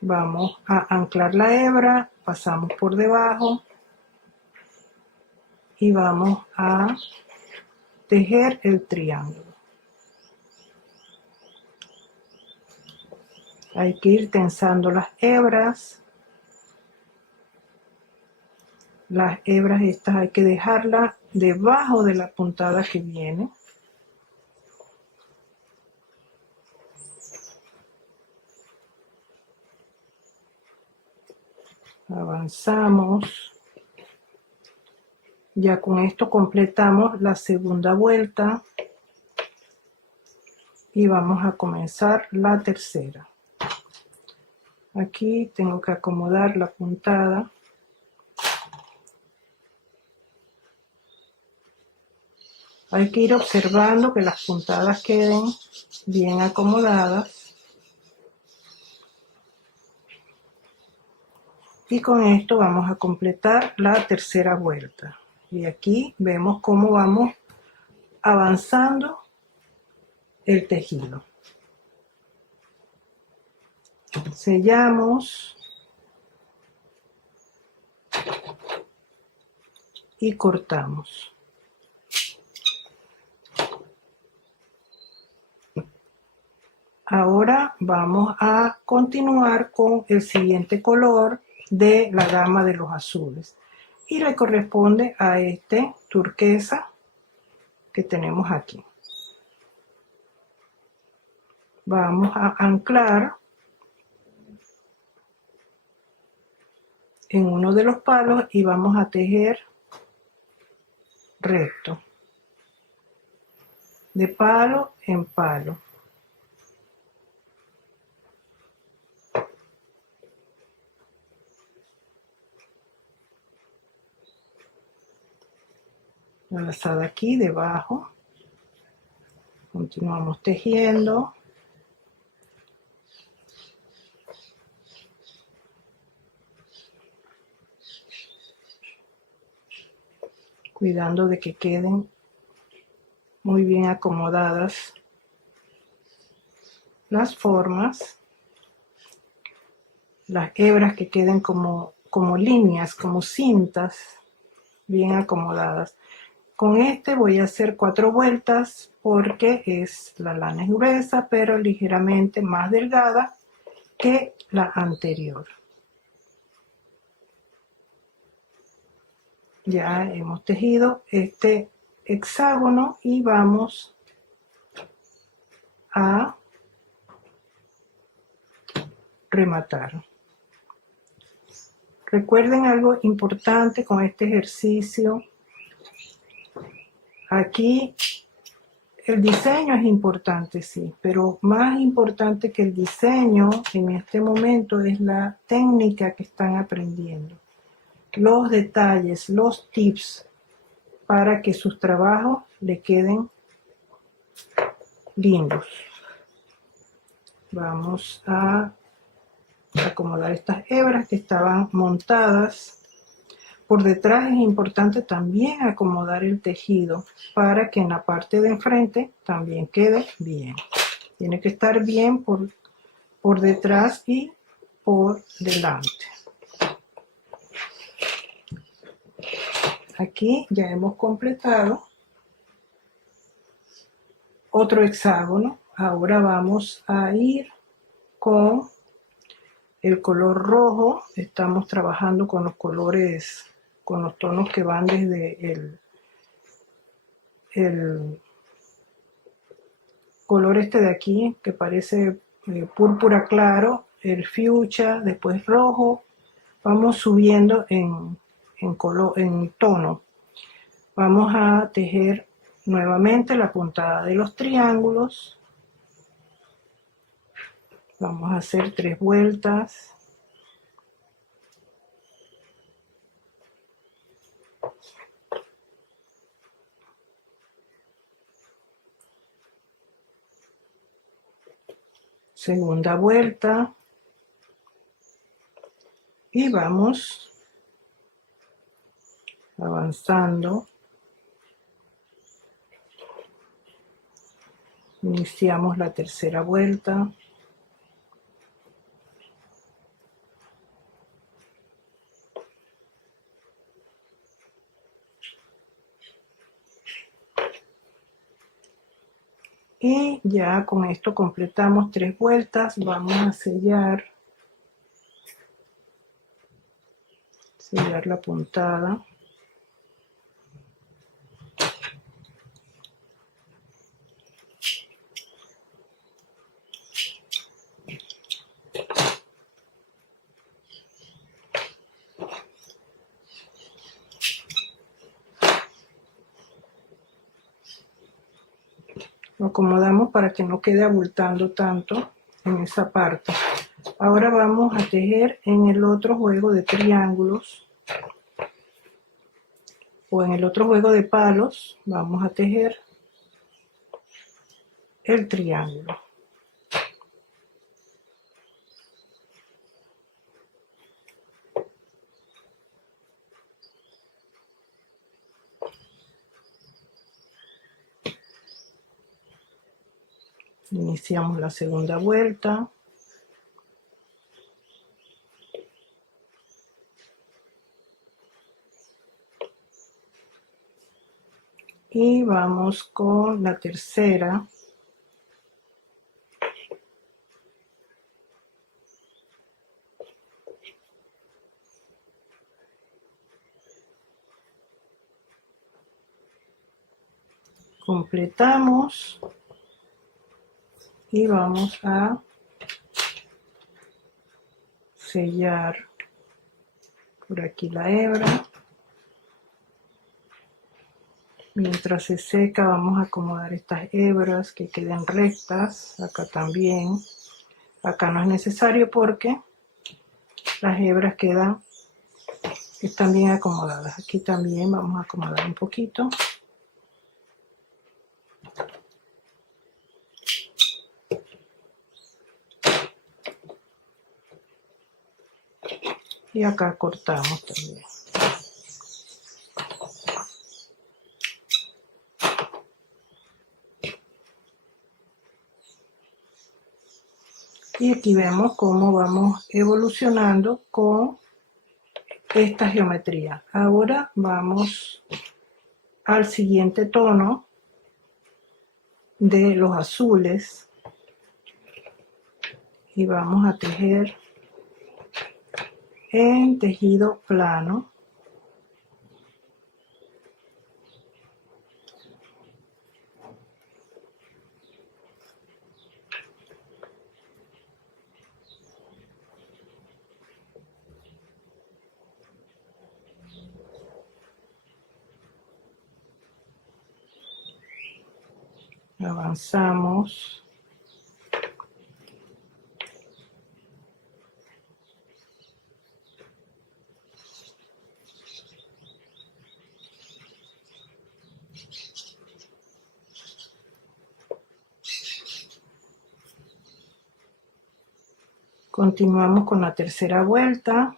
Vamos a anclar la hebra, pasamos por debajo y vamos a tejer el triángulo. Hay que ir tensando las hebras. Las hebras estas hay que dejarlas debajo de la puntada que viene. Avanzamos. Ya con esto completamos la segunda vuelta y vamos a comenzar la tercera. Aquí tengo que acomodar la puntada. Hay que ir observando que las puntadas queden bien acomodadas. Y con esto vamos a completar la tercera vuelta. Y aquí vemos cómo vamos avanzando el tejido. Sellamos y cortamos. Ahora vamos a continuar con el siguiente color de la gama de los azules y le corresponde a este turquesa que tenemos aquí. Vamos a anclar en uno de los palos y vamos a tejer recto, de palo en palo. La lazada aquí debajo, continuamos tejiendo. Cuidando de que queden muy bien acomodadas las formas, las hebras que queden como líneas, como cintas bien acomodadas. Con este voy a hacer 4 vueltas porque la lana es gruesa pero ligeramente más delgada que la anterior. Ya hemos tejido este hexágono y vamos a rematar. Recuerden algo importante con este ejercicio. Aquí el diseño es importante, sí, pero más importante que el diseño en este momento es la técnica que están aprendiendo. Los detalles, los tips para que sus trabajos le queden lindos. Vamos a acomodar estas hebras que estaban montadas. Por detrás es importante también acomodar el tejido para que en la parte de enfrente también quede bien. Tiene que estar bien por detrás y por delante. Aquí ya hemos completado otro hexágono. Ahora vamos a ir con el color rojo. Estamos trabajando con los colores, con los tonos que van desde el color este de aquí, que parece púrpura claro, el fuchsia, después rojo. Vamos subiendo en tono. Vamos a tejer nuevamente la puntada de los triángulos. Vamos a hacer 3 vueltas. Segunda vuelta. Y vamos avanzando. Iniciamos la tercera vuelta. Y ya con esto completamos 3 vueltas. Vamos a sellar la puntada. Lo acomodamos para que no quede abultando tanto en esa parte. Ahora vamos a tejer en el otro juego de triángulos o en el otro juego de palos. Vamos a tejer el triángulo. Iniciamos la segunda vuelta. Y vamos con la tercera. Completamos. Y vamos a sellar por aquí la hebra. Mientras se seca vamos a acomodar estas hebras que queden rectas. Acá también. Acá no es necesario porque las hebras están bien acomodadas. Aquí también vamos a acomodar un poquito. Y acá cortamos también. Y aquí vemos cómo vamos evolucionando con esta geometría. Ahora vamos al siguiente tono de los azules y vamos a tejer en tejido plano. Avanzamos. Continuamos con la tercera vuelta.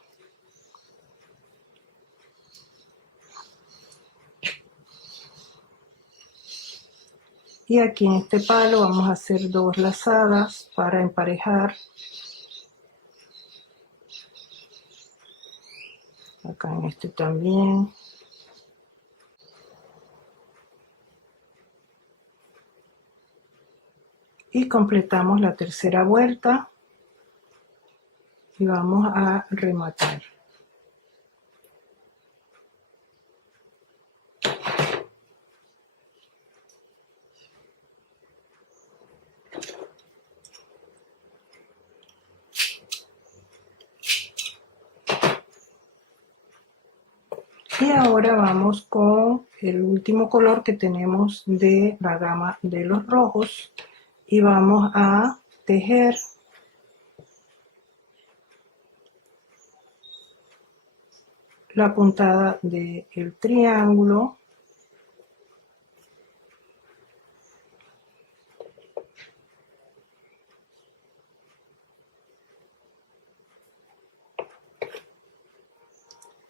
Y aquí en este palo vamos a hacer 2 lazadas para emparejar. Acá en este también. Y completamos la tercera vuelta. Y vamos a rematar. Y ahora vamos con el último color que tenemos de la gama de los rojos y vamos a tejer la puntada del triángulo .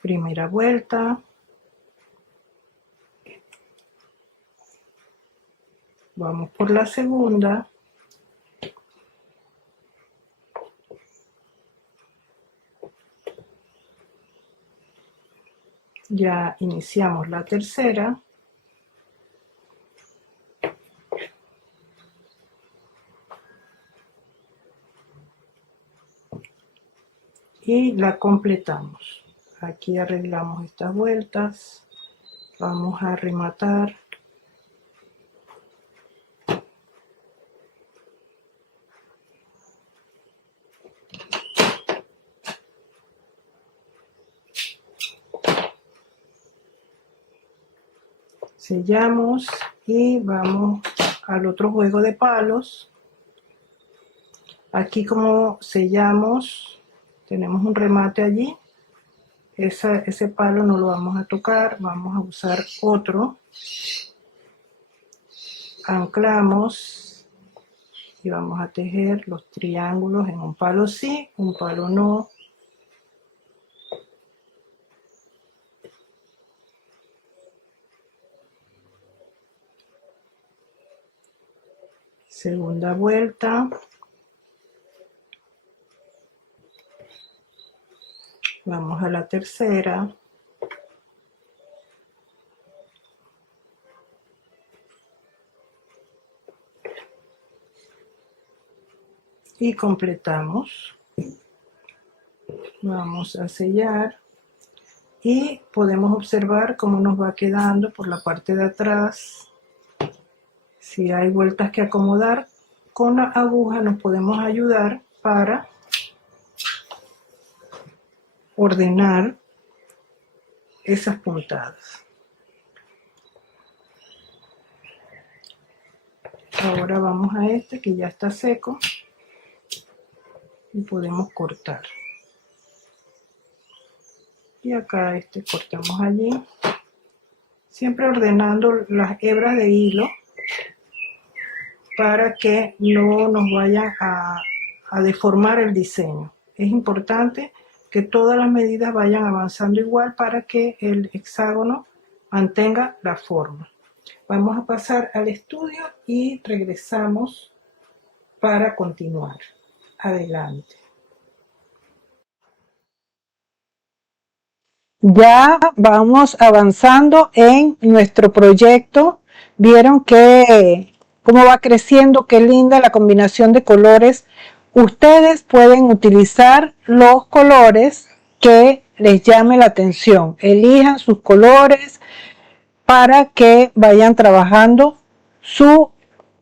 Primera vuelta, vamos por la segunda, ya iniciamos la tercera, y la completamos. Aquí arreglamos estas vueltas, vamos a rematar. Sellamos y vamos al otro juego de palos. Aquí como sellamos, tenemos un remate allí. Ese palo no lo vamos a tocar, vamos a usar otro. Anclamos y vamos a tejer los triángulos en un palo sí, un palo no. Segunda vuelta. Vamos a la tercera. Y completamos. Vamos a sellar. Y podemos observar cómo nos va quedando por la parte de atrás. Si hay vueltas que acomodar, con la aguja nos podemos ayudar para ordenar esas puntadas. Ahora vamos a este que ya está seco y podemos cortar. Y acá este cortamos allí, siempre ordenando las hebras de hilo para que no nos vayan a deformar el diseño. Es importante que todas las medidas vayan avanzando igual para que el hexágono mantenga la forma. Vamos a pasar al estudio y regresamos para continuar. Adelante. Ya vamos avanzando en nuestro proyecto. Vieron que cómo va creciendo, qué linda la combinación de colores. Ustedes pueden utilizar los colores que les llame la atención. Elijan sus colores para que vayan trabajando su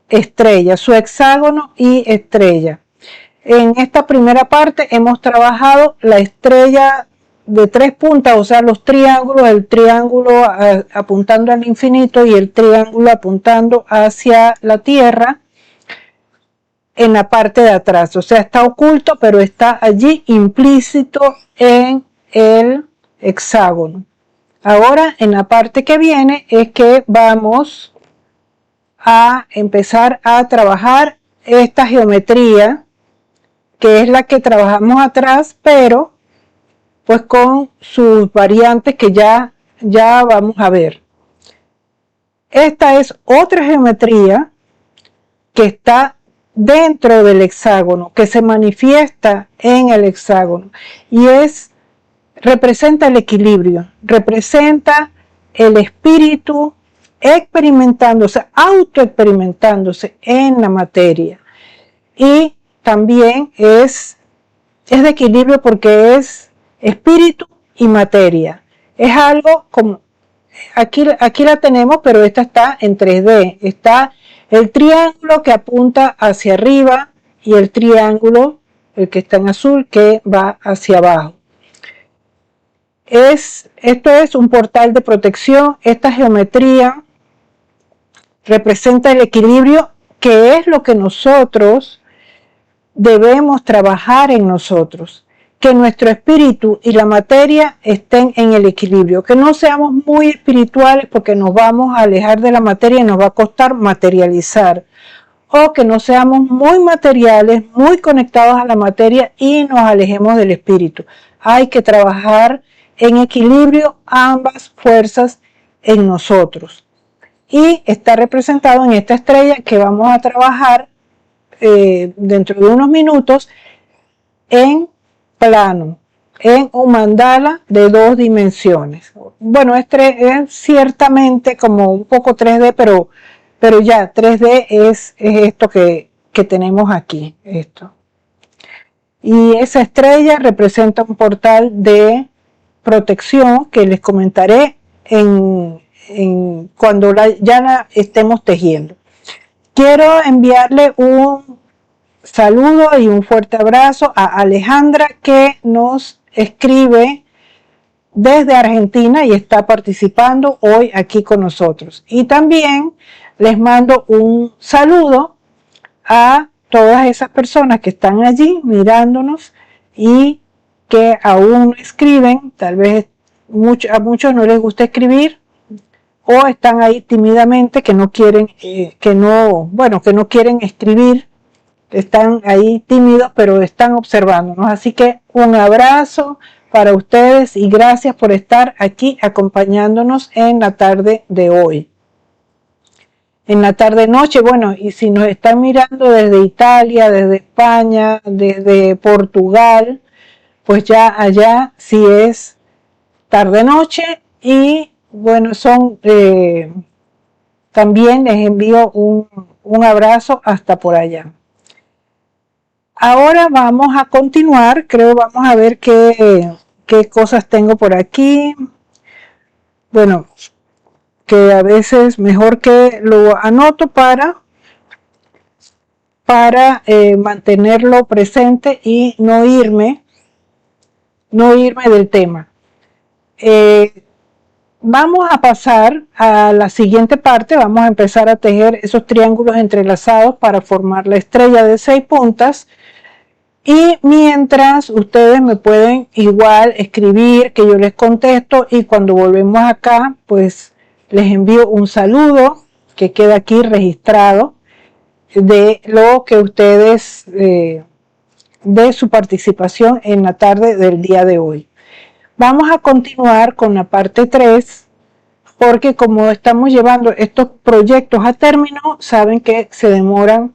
estrella, su hexágono y estrella. En esta primera parte hemos trabajado la estrella de 3 puntas, o sea, los triángulos, el triángulo apuntando al infinito y el triángulo apuntando hacia la tierra en la parte de atrás. O sea, está oculto, pero está allí implícito en el hexágono. Ahora, en la parte que viene es que vamos a empezar a trabajar esta geometría, que es la que trabajamos atrás, pero pues con sus variantes que ya vamos a ver. Esta es otra geometría que está dentro del hexágono, que se manifiesta en el hexágono y representa el equilibrio, representa el espíritu experimentándose, autoexperimentándose en la materia. Y también es de equilibrio porque es espíritu y materia. Es algo como, aquí la tenemos, pero esta está en 3D. Está el triángulo que apunta hacia arriba y el triángulo, el que está en azul, que va hacia abajo. Esto es un portal de protección. Esta geometría representa el equilibrio, que es lo que nosotros debemos trabajar en nosotros, que nuestro espíritu y la materia estén en el equilibrio, que no seamos muy espirituales porque nos vamos a alejar de la materia y nos va a costar materializar, o que no seamos muy materiales, muy conectados a la materia y nos alejemos del espíritu. Hay que trabajar en equilibrio ambas fuerzas en nosotros. Y está representado en esta estrella que vamos a trabajar dentro de unos minutos en plano, en un mandala de 2 dimensiones. Bueno, es ciertamente como un poco 3D, pero ya 3D es esto que tenemos aquí. Esto. Y esa estrella representa un portal de protección que les comentaré cuando ya la estemos tejiendo. Quiero enviarle un saludo y un fuerte abrazo a Alejandra, que nos escribe desde Argentina y está participando hoy aquí con nosotros. Y también les mando un saludo a todas esas personas que están allí mirándonos y que aún no escriben. Tal vez a muchos no les gusta escribir o están ahí tímidamente, que no quieren escribir. Están ahí tímidos, pero están observándonos. Así que un abrazo para ustedes y gracias por estar aquí acompañándonos en la tarde de hoy. En la tarde-noche, bueno, y si nos están mirando desde Italia, desde España, desde Portugal, pues ya allá sí es tarde-noche y bueno, también les envío un abrazo hasta por allá. Ahora vamos a continuar, vamos a ver qué cosas tengo por aquí. Bueno, que a veces mejor que lo anoto para mantenerlo presente y no irme del tema. Vamos a pasar a la siguiente parte, vamos a empezar a tejer esos triángulos entrelazados para formar la estrella de 6 puntas. Y mientras ustedes me pueden igual escribir que yo les contesto, y cuando volvemos acá pues les envío un saludo que queda aquí registrado de lo que ustedes de su participación en la tarde del día de hoy. Vamos a continuar con la parte 3 porque como estamos llevando estos proyectos a término, saben que se demoran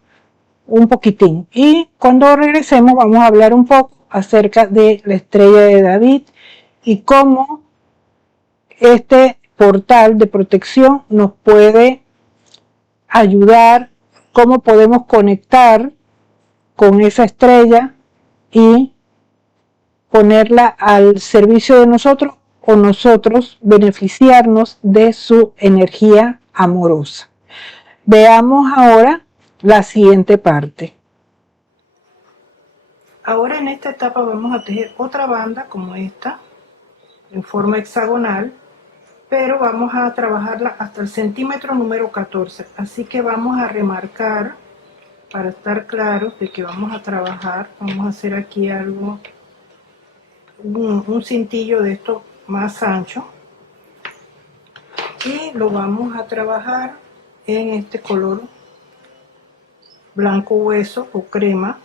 un poquitín. Y cuando regresemos vamos a hablar un poco acerca de la estrella de David y cómo este portal de protección nos puede ayudar, cómo podemos conectar con esa estrella y ponerla al servicio de nosotros o nosotros beneficiarnos de su energía amorosa. Veamos ahora la siguiente parte. Ahora en esta etapa vamos a tejer otra banda como esta, en forma hexagonal, pero vamos a trabajarla hasta el centímetro número 14. Así que vamos a remarcar, para estar claros de que vamos a trabajar, vamos a hacer aquí algo, un cintillo de esto más ancho, y lo vamos a trabajar en este color blanco hueso o crema.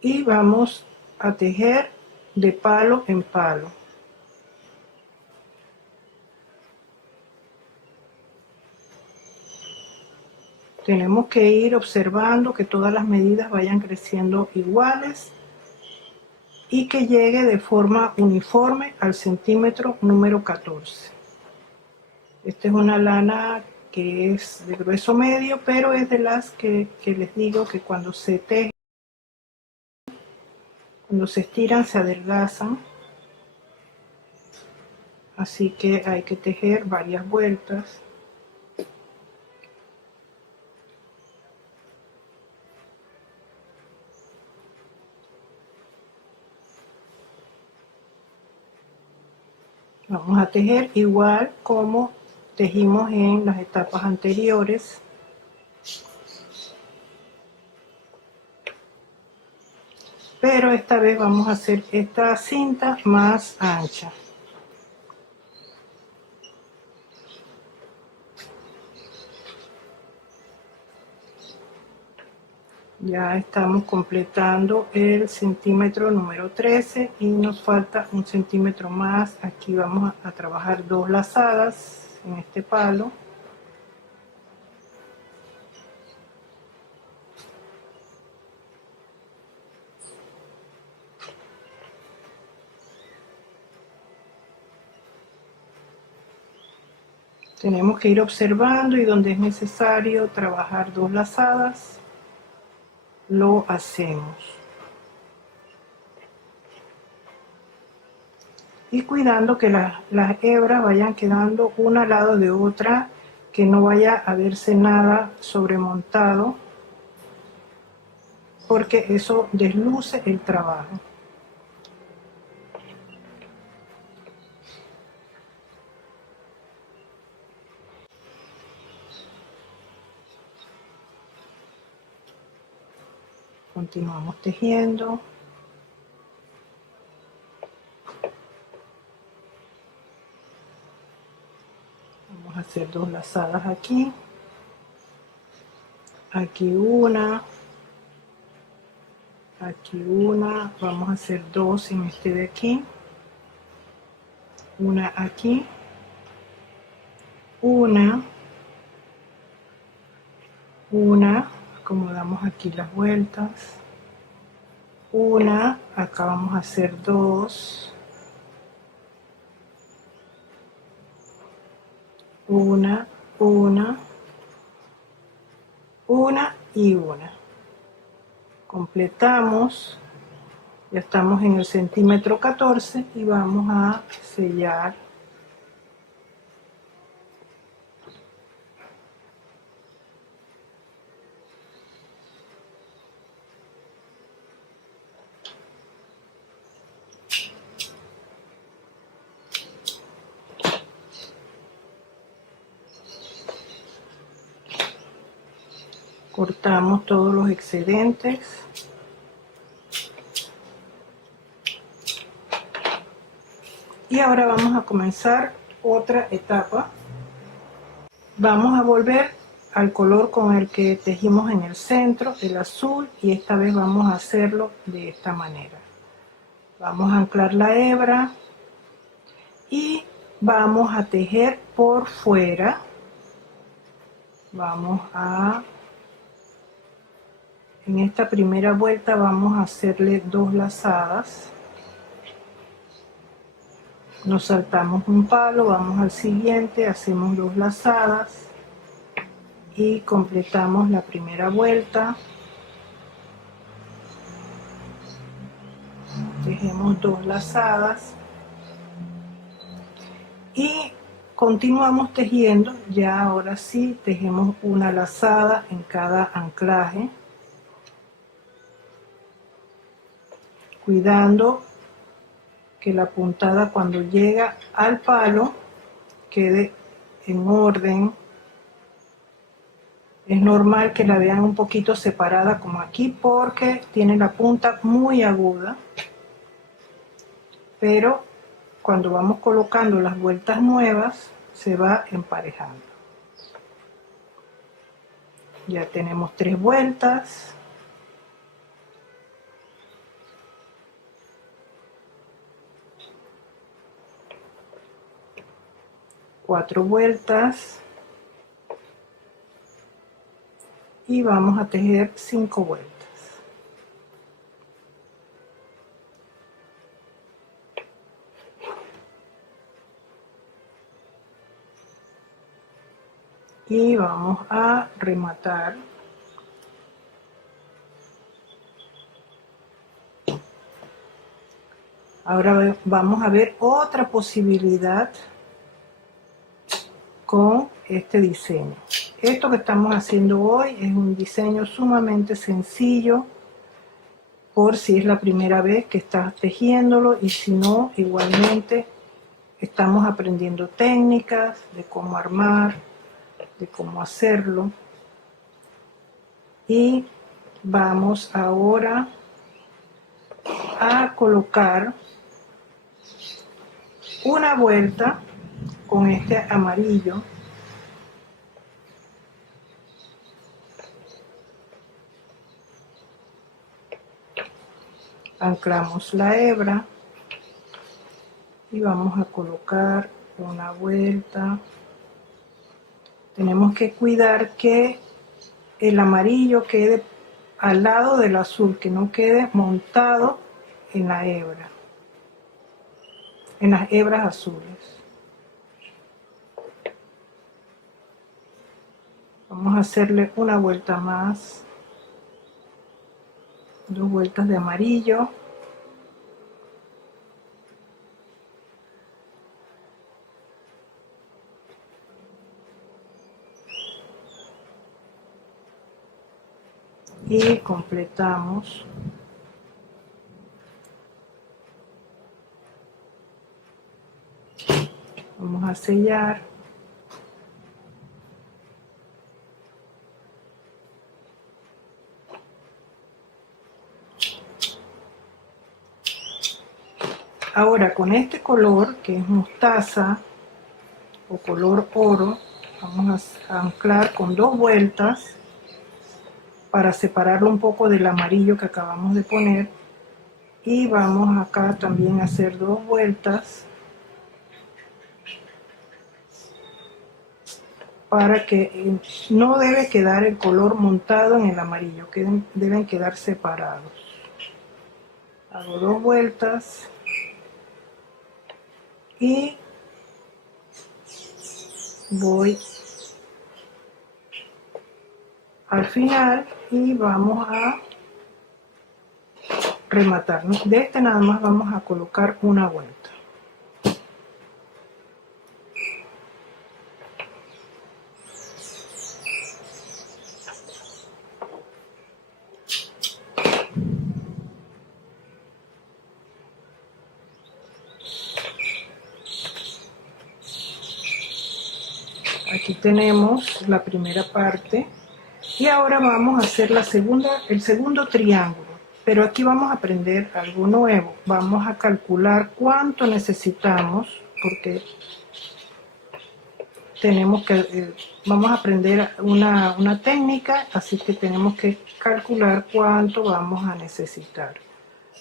Y vamos a tejer de palo en palo. Tenemos que ir observando que todas las medidas vayan creciendo iguales y que llegue de forma uniforme al centímetro número 14. Esta es una lana que es de grueso medio, pero es de las que les digo que cuando se tejen, cuando se estiran se adelgazan. Así que hay que tejer varias vueltas. Vamos a tejer igual como tejimos en las etapas anteriores. Pero esta vez vamos a hacer esta cinta más ancha. Ya estamos completando el centímetro número 13 y nos falta un centímetro más. Aquí vamos a trabajar 2 lazadas en este palo. Tenemos que ir observando y donde es necesario trabajar 2 lazadas, lo hacemos. Y cuidando que las hebras vayan quedando una al lado de otra, que no vaya a verse nada sobremontado, porque eso desluce el trabajo. Continuamos tejiendo. Vamos a hacer 2 lazadas aquí. Aquí una. Aquí una. Vamos a hacer 2 en este de aquí. Una aquí. Una. Acomodamos aquí las vueltas. Una. Acá vamos a hacer 2. Una y una. Completamos. Ya estamos en el centímetro 14 y vamos a sellar. Cortamos todos los excedentes. Y ahora vamos a comenzar otra etapa. Vamos a volver al color con el que tejimos en el centro, el azul, y esta vez vamos a hacerlo de esta manera. Vamos a anclar la hebra y vamos a tejer por fuera. En esta primera vuelta vamos a hacerle 2 lazadas. Nos saltamos un palo, vamos al siguiente, hacemos 2 lazadas y completamos la primera vuelta. Tejemos 2 lazadas y continuamos tejiendo. Ya ahora sí tejemos una lazada en cada anclaje, cuidando que la puntada cuando llega al palo quede en orden. Es normal que la vean un poquito separada como aquí porque tiene la punta muy aguda, pero cuando vamos colocando las vueltas nuevas se va emparejando. Ya tenemos 3 vueltas. Cuatro vueltas y vamos a tejer 5 vueltas. Y vamos a rematar. Ahora vamos a ver otra posibilidad con este diseño. Esto que estamos haciendo hoy es un diseño sumamente sencillo, por si es la primera vez que estás tejiéndolo, y si no, igualmente estamos aprendiendo técnicas de cómo armar, de cómo hacerlo. Y vamos ahora a colocar una vuelta con este amarillo. Anclamos la hebra y vamos a colocar una vuelta. Tenemos que cuidar que el amarillo quede al lado del azul, que no quede montado en la hebra, en las hebras azules. Vamos a hacerle una vuelta más, 2 vueltas de amarillo. Y completamos. Vamos a sellar. Ahora con este color que es mostaza o color oro, vamos a anclar con 2 vueltas para separarlo un poco del amarillo que acabamos de poner, y vamos acá también a hacer 2 vueltas para que no debe quedar el color montado en el amarillo, deben quedar separados. Hago 2 vueltas y voy al final y vamos a rematar. De este nada más vamos a colocar una vuelta. Aquí tenemos la primera parte Y ahora vamos a hacer el segundo triángulo, pero aquí vamos a aprender algo nuevo. Vamos a calcular cuánto necesitamos, porque vamos a aprender una técnica, así que tenemos que calcular cuánto vamos a necesitar.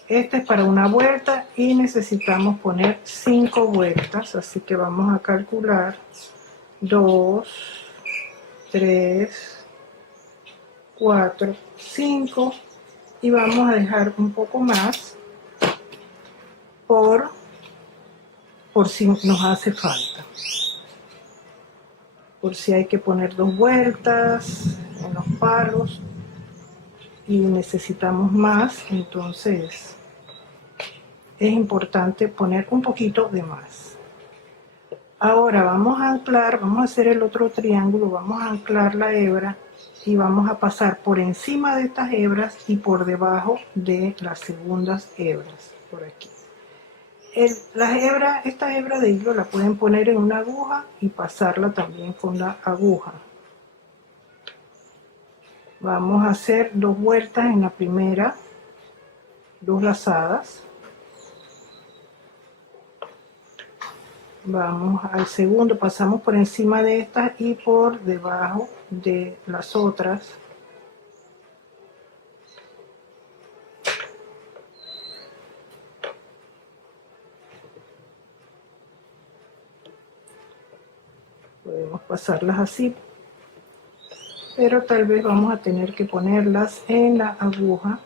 Este es para una vuelta y necesitamos poner 5 vueltas, así que vamos a calcular 2, 3, 4, 5 y vamos a dejar un poco más por si nos hace falta. Por si hay que poner 2 vueltas en los palos y necesitamos más, entonces es importante poner un poquito de más. Ahora vamos a anclar, vamos a hacer el otro triángulo, vamos a anclar la hebra y vamos a pasar por encima de estas hebras y por debajo de las segundas hebras, por aquí. Esta hebra de hilo la pueden poner en una aguja y pasarla también con la aguja. Vamos a hacer 2 vueltas en la primera, 2 lazadas. Vamos al segundo, pasamos por encima de estas y por debajo de las otras. Podemos pasarlas así, pero tal vez vamos a tener que ponerlas en la aguja.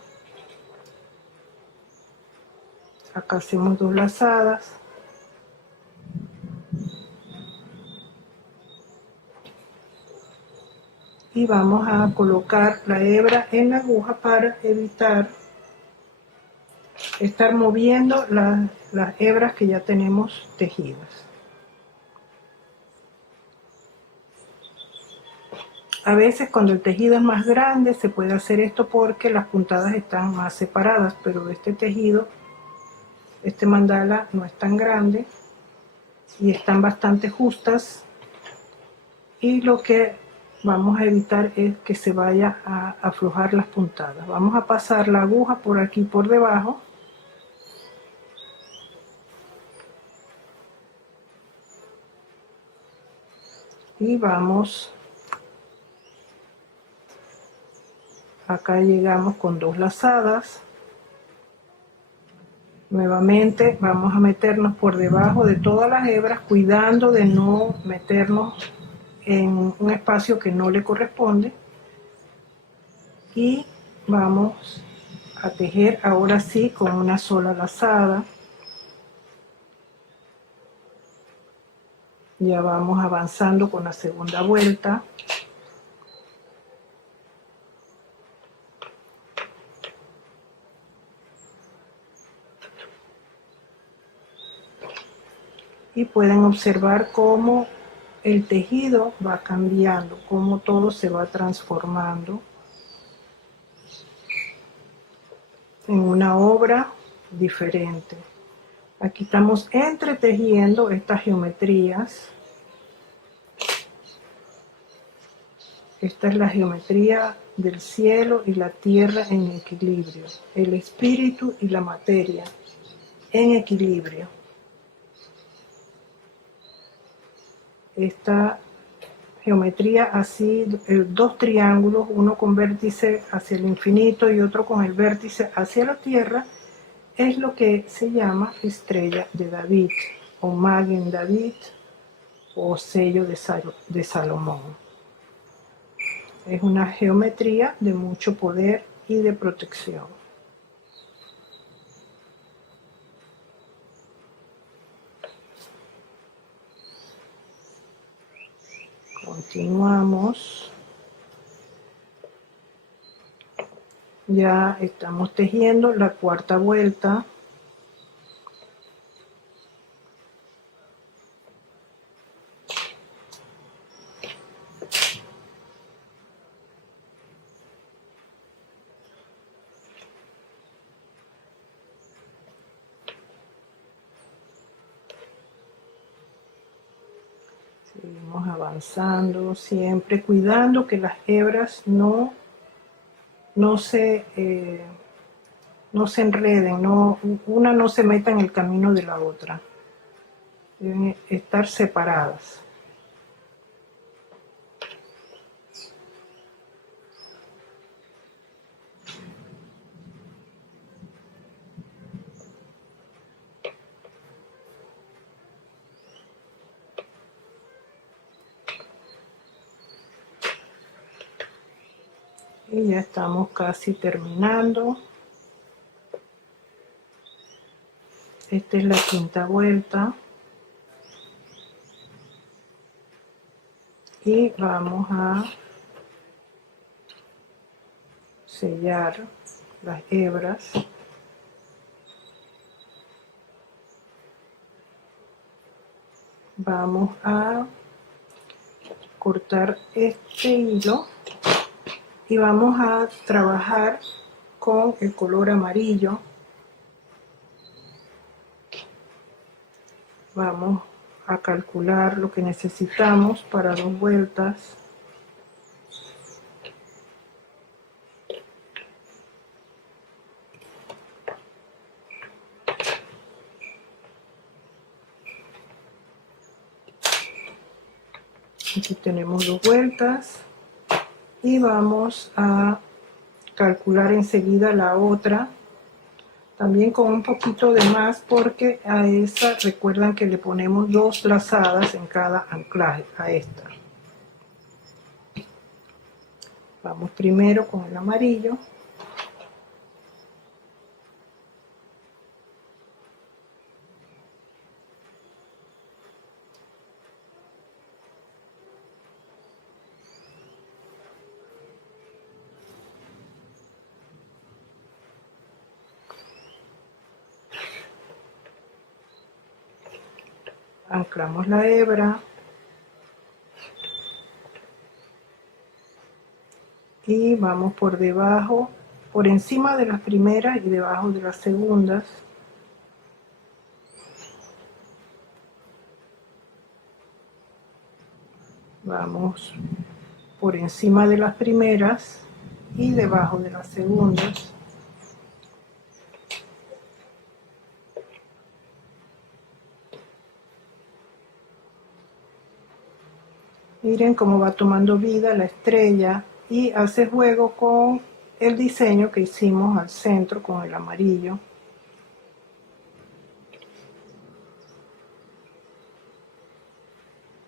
Acá hacemos 2 lazadas. Y vamos a colocar la hebra en la aguja para evitar estar moviendo las hebras que ya tenemos tejidas. A veces cuando el tejido es más grande se puede hacer esto porque las puntadas están más separadas, pero este tejido, este mandala no es tan grande y están bastante justas, y lo que vamos a evitar es que se vaya a aflojar las puntadas. Vamos a pasar la aguja por aquí por debajo y vamos, acá llegamos con 2 lazadas. Nuevamente vamos a meternos por debajo de todas las hebras, cuidando de no meternos en un espacio que no le corresponde, y vamos a tejer ahora sí con una sola lazada. Ya vamos avanzando con la segunda vuelta. Y pueden observar cómo el tejido va cambiando, cómo todo se va transformando en una obra diferente. Aquí estamos entretejiendo estas geometrías. Esta es la geometría del cielo y la tierra en equilibrio, el espíritu y la materia en equilibrio. Esta geometría así, 2 triángulos, uno con vértice hacia el infinito y otro con el vértice hacia la tierra, es lo que se llama estrella de David, o Magen David, o sello de Salomón. Es una geometría de mucho poder y de protección. Continuamos. Ya estamos tejiendo la cuarta vuelta. Seguimos avanzando, siempre cuidando que las hebras no se enreden, una no se meta en el camino de la otra. Deben estar separadas. Y ya estamos casi terminando. Esta es la quinta vuelta. Y vamos a sellar las hebras. Vamos a cortar este hilo y vamos a trabajar con el color amarillo. Vamos a calcular lo que necesitamos para 2 vueltas. Aquí tenemos 2 vueltas y vamos a calcular enseguida la otra, también con un poquito de más, porque a esta recuerdan que le ponemos 2 lazadas en cada anclaje a esta. Vamos primero con el amarillo. Anclamos la hebra y vamos por debajo, por encima de las primeras y debajo de las segundas. Vamos por encima de las primeras y debajo de las segundas. Miren cómo va tomando vida la estrella y hace juego con el diseño que hicimos al centro con el amarillo.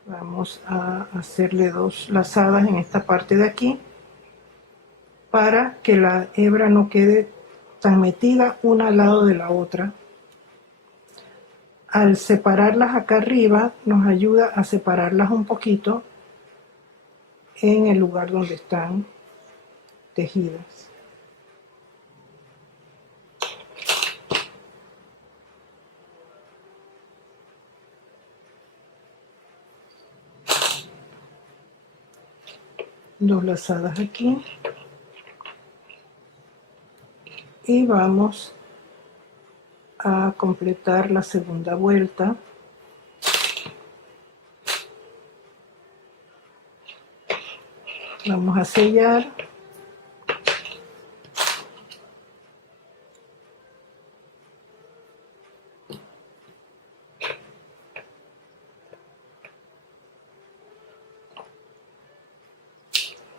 Vamos a hacerle 2 lazadas en esta parte de aquí para que la hebra no quede tan metida una al lado de la otra. Al separarlas acá arriba nos ayuda a separarlas un poquito en el lugar donde están tejidas. Dos lazadas aquí y vamos a completar la segunda vuelta. Vamos a sellar.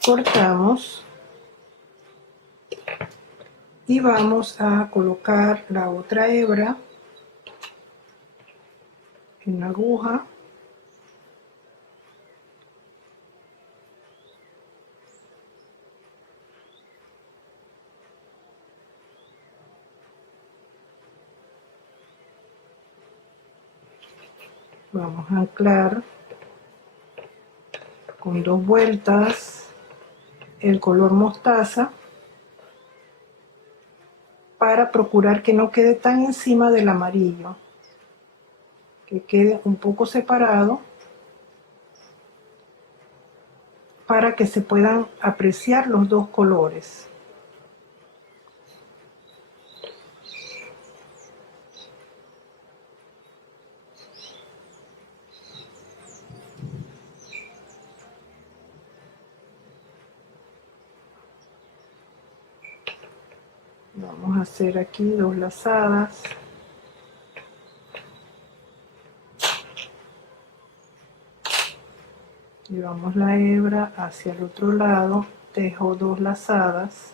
Cortamos y vamos a colocar la otra hebra en la aguja. Vamos a anclar con 2 vueltas el color mostaza para procurar que no quede tan encima del amarillo, que quede un poco separado para que se puedan apreciar los 2 colores. Vamos a hacer aquí 2 lazadas. Llevamos la hebra hacia el otro lado, tejo 2 lazadas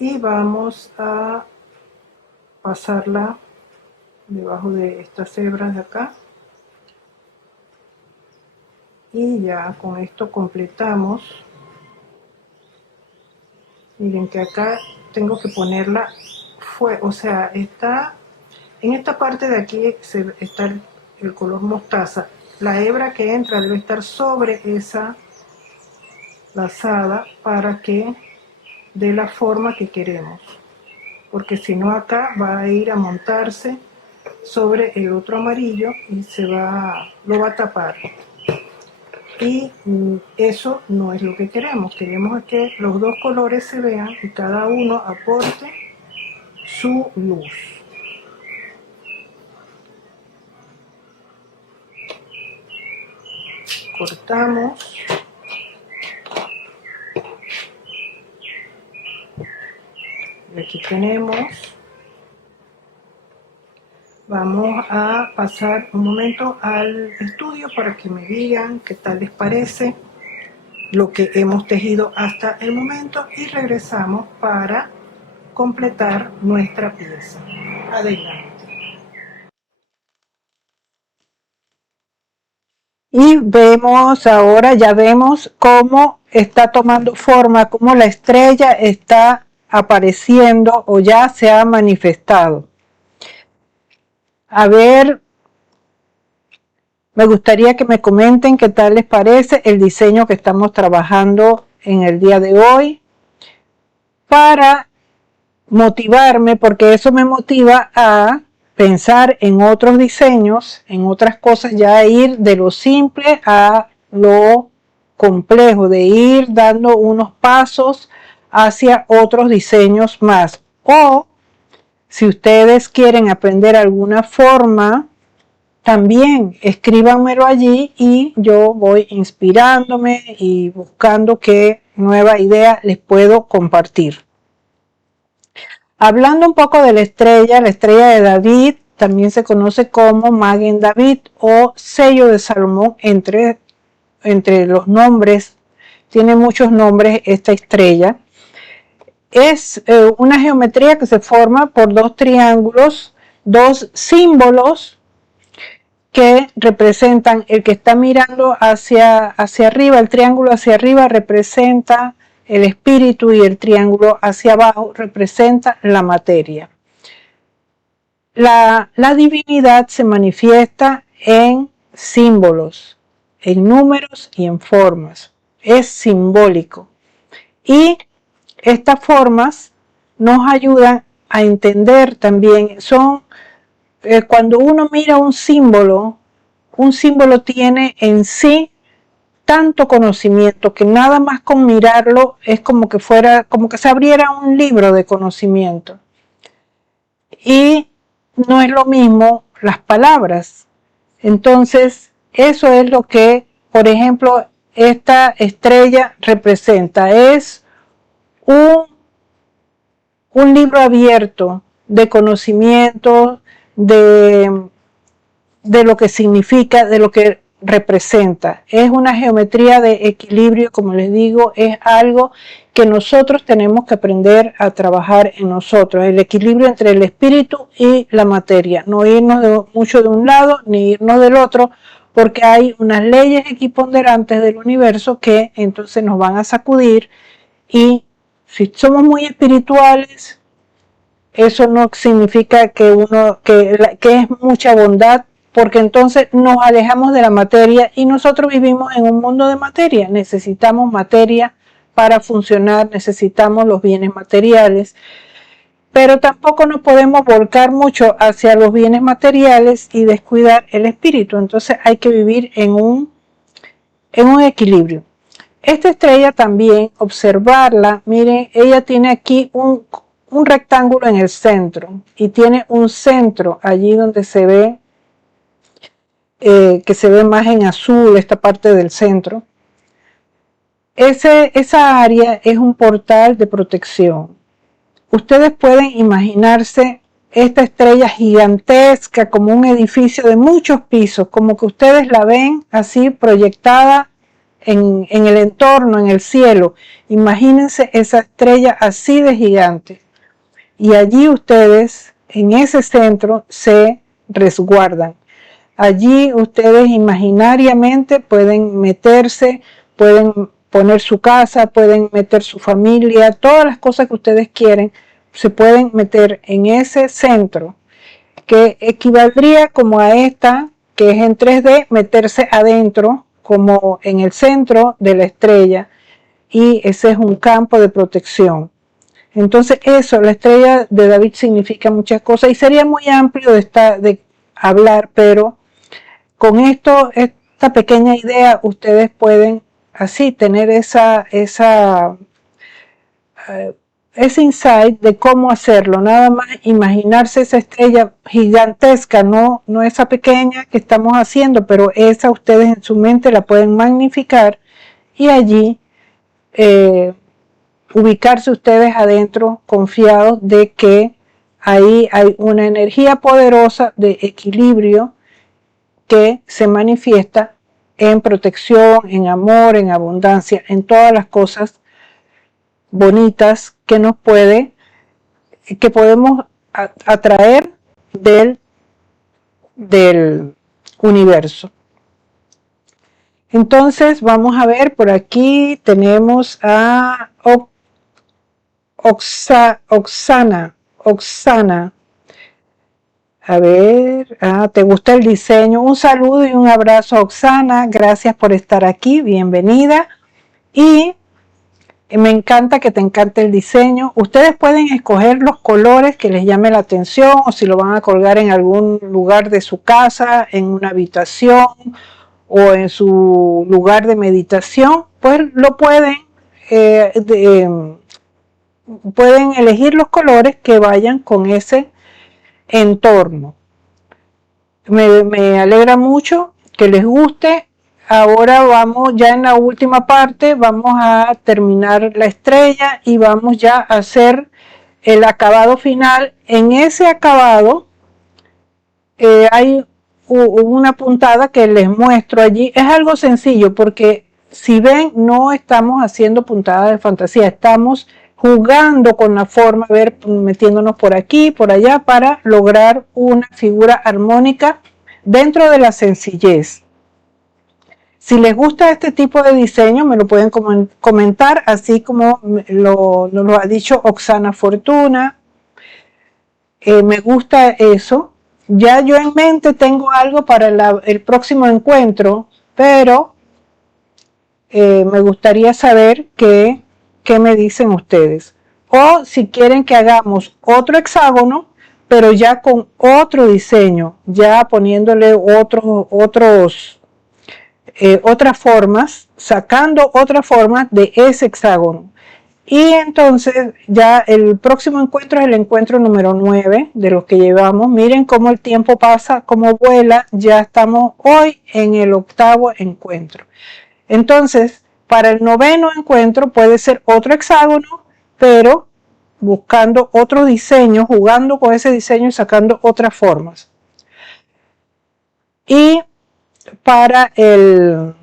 y vamos a pasarla debajo de estas hebras de acá, y ya con esto completamos. Miren que acá tengo que ponerla, o sea, está en esta parte de aquí, está el color mostaza. La hebra que entra debe estar sobre esa lazada para que dé la forma que queremos, porque si no acá va a ir a montarse sobre el otro amarillo y lo va a tapar, y eso no es lo que queremos. Queremos que los dos colores se vean y cada uno aporte su luz. Cortamos. Y aquí tenemos. Vamos a pasar un momento al estudio para que me digan qué tal les parece lo que hemos tejido hasta el momento, y regresamos para completar nuestra pieza. Adelante. Y vemos ahora, ya vemos cómo está tomando forma, cómo la estrella está apareciendo o ya se ha manifestado. A ver, me gustaría que me comenten qué tal les parece el diseño que estamos trabajando en el día de hoy, para motivarme, porque eso me motiva a pensar en otros diseños, en otras cosas, ya ir de lo simple a lo complejo, de ir dando unos pasos hacia otros diseños más. O si ustedes quieren aprender alguna forma, también escríbanmelo allí y yo voy inspirándome y buscando qué nueva idea les puedo compartir. Hablando un poco de la estrella de David también se conoce como Maguen David o sello de Salomón, entre los nombres, tiene muchos nombres esta estrella. Es una geometría que se forma por 2 triángulos, 2 símbolos que representan, el que está mirando hacia arriba, el triángulo hacia arriba representa el espíritu y el triángulo hacia abajo representa la materia. La divinidad se manifiesta en símbolos, en números y en formas. Es simbólico. Y estas formas nos ayudan a entender también, cuando uno mira un símbolo tiene en sí tanto conocimiento que nada más con mirarlo es como que se abriera un libro de conocimiento. Y no es lo mismo las palabras. Entonces, eso es lo que, por ejemplo, esta estrella representa. Es un libro abierto de conocimiento, de lo que significa, de lo que representa. Es una geometría de equilibrio, como les digo, es algo que nosotros tenemos que aprender a trabajar en nosotros, el equilibrio entre el espíritu y la materia, no irnos mucho de un lado ni irnos del otro, porque hay unas leyes equiponderantes del universo que entonces nos van a sacudir, y si somos muy espirituales, eso no significa que es mucha bondad, porque entonces nos alejamos de la materia y nosotros vivimos en un mundo de materia. Necesitamos materia para funcionar, necesitamos los bienes materiales, pero tampoco nos podemos volcar mucho hacia los bienes materiales y descuidar el espíritu. Entonces hay que vivir en un equilibrio. Esta estrella también, observarla, miren, ella tiene aquí un rectángulo en el centro y tiene un centro allí donde se ve, que se ve más en azul esta parte del centro. esa área es un portal de protección. Ustedes pueden imaginarse esta estrella gigantesca como un edificio de muchos pisos, como que ustedes la ven así proyectada en el entorno, en el cielo. Imagínense esa estrella así de gigante. Y allí ustedes, en ese centro, se resguardan. Allí ustedes imaginariamente pueden meterse, pueden poner su casa, pueden meter su familia, todas las cosas que ustedes quieren, se pueden meter en ese centro, que equivaldría como a esta, que es en 3D, meterse adentro, como en el centro de la estrella, y ese es un campo de protección. Entonces eso, la estrella de David significa muchas cosas, y sería muy amplio de hablar, pero con esto, esta pequeña idea, ustedes pueden así tener ese insight de cómo hacerlo. Nada más imaginarse esa estrella gigantesca, no esa pequeña que estamos haciendo, pero esa ustedes en su mente la pueden magnificar y allí ubicarse ustedes adentro confiados de que ahí hay una energía poderosa de equilibrio que se manifiesta en protección, en amor, en abundancia, en todas las cosas bonitas que podemos atraer del universo. Entonces vamos a ver, por aquí tenemos a Oksana. A ver, ¿te gusta el diseño? Un saludo y un abrazo a Oksana, gracias por estar aquí, bienvenida. Y me encanta que te encante el diseño. Ustedes pueden escoger los colores que les llame la atención o si lo van a colgar en algún lugar de su casa, en una habitación o en su lugar de meditación, pues lo pueden elegir los colores que vayan con ese entorno. Me alegra mucho que les guste. Ahora vamos ya en la última parte, vamos a terminar la estrella y vamos ya a hacer el acabado final. En ese acabado hay una puntada que les muestro allí. Es algo sencillo porque si ven no estamos haciendo puntadas de fantasía, estamos jugando con la forma, metiéndonos por aquí, por allá para lograr una figura armónica dentro de la sencillez. Si les gusta este tipo de diseño, me lo pueden comentar, así como nos lo ha dicho Oksana Fortuna. Me gusta eso. Ya yo en mente tengo algo para el próximo encuentro, pero me gustaría saber qué me dicen ustedes. O si quieren que hagamos otro hexágono, pero ya con otro diseño, ya poniéndole otras formas, sacando otras formas de ese hexágono. Y entonces ya el próximo encuentro es el encuentro número 9 de los que llevamos. Miren cómo el tiempo pasa, cómo vuela. Ya estamos hoy en el 8º encuentro. Entonces, para el 9º encuentro puede ser otro hexágono, pero buscando otro diseño, jugando con ese diseño y sacando otras formas. Y para el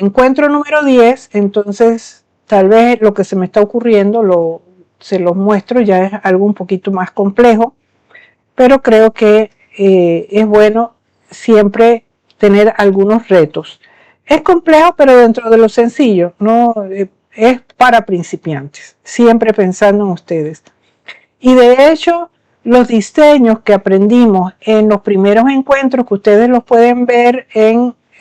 encuentro número 10, entonces tal vez lo que se me está ocurriendo se los muestro, ya es algo un poquito más complejo, pero creo que es bueno siempre tener algunos retos. Es complejo, pero dentro de lo sencillo, no es para principiantes, siempre pensando en ustedes. Y de hecho, los diseños que aprendimos en los primeros encuentros, que ustedes los pueden ver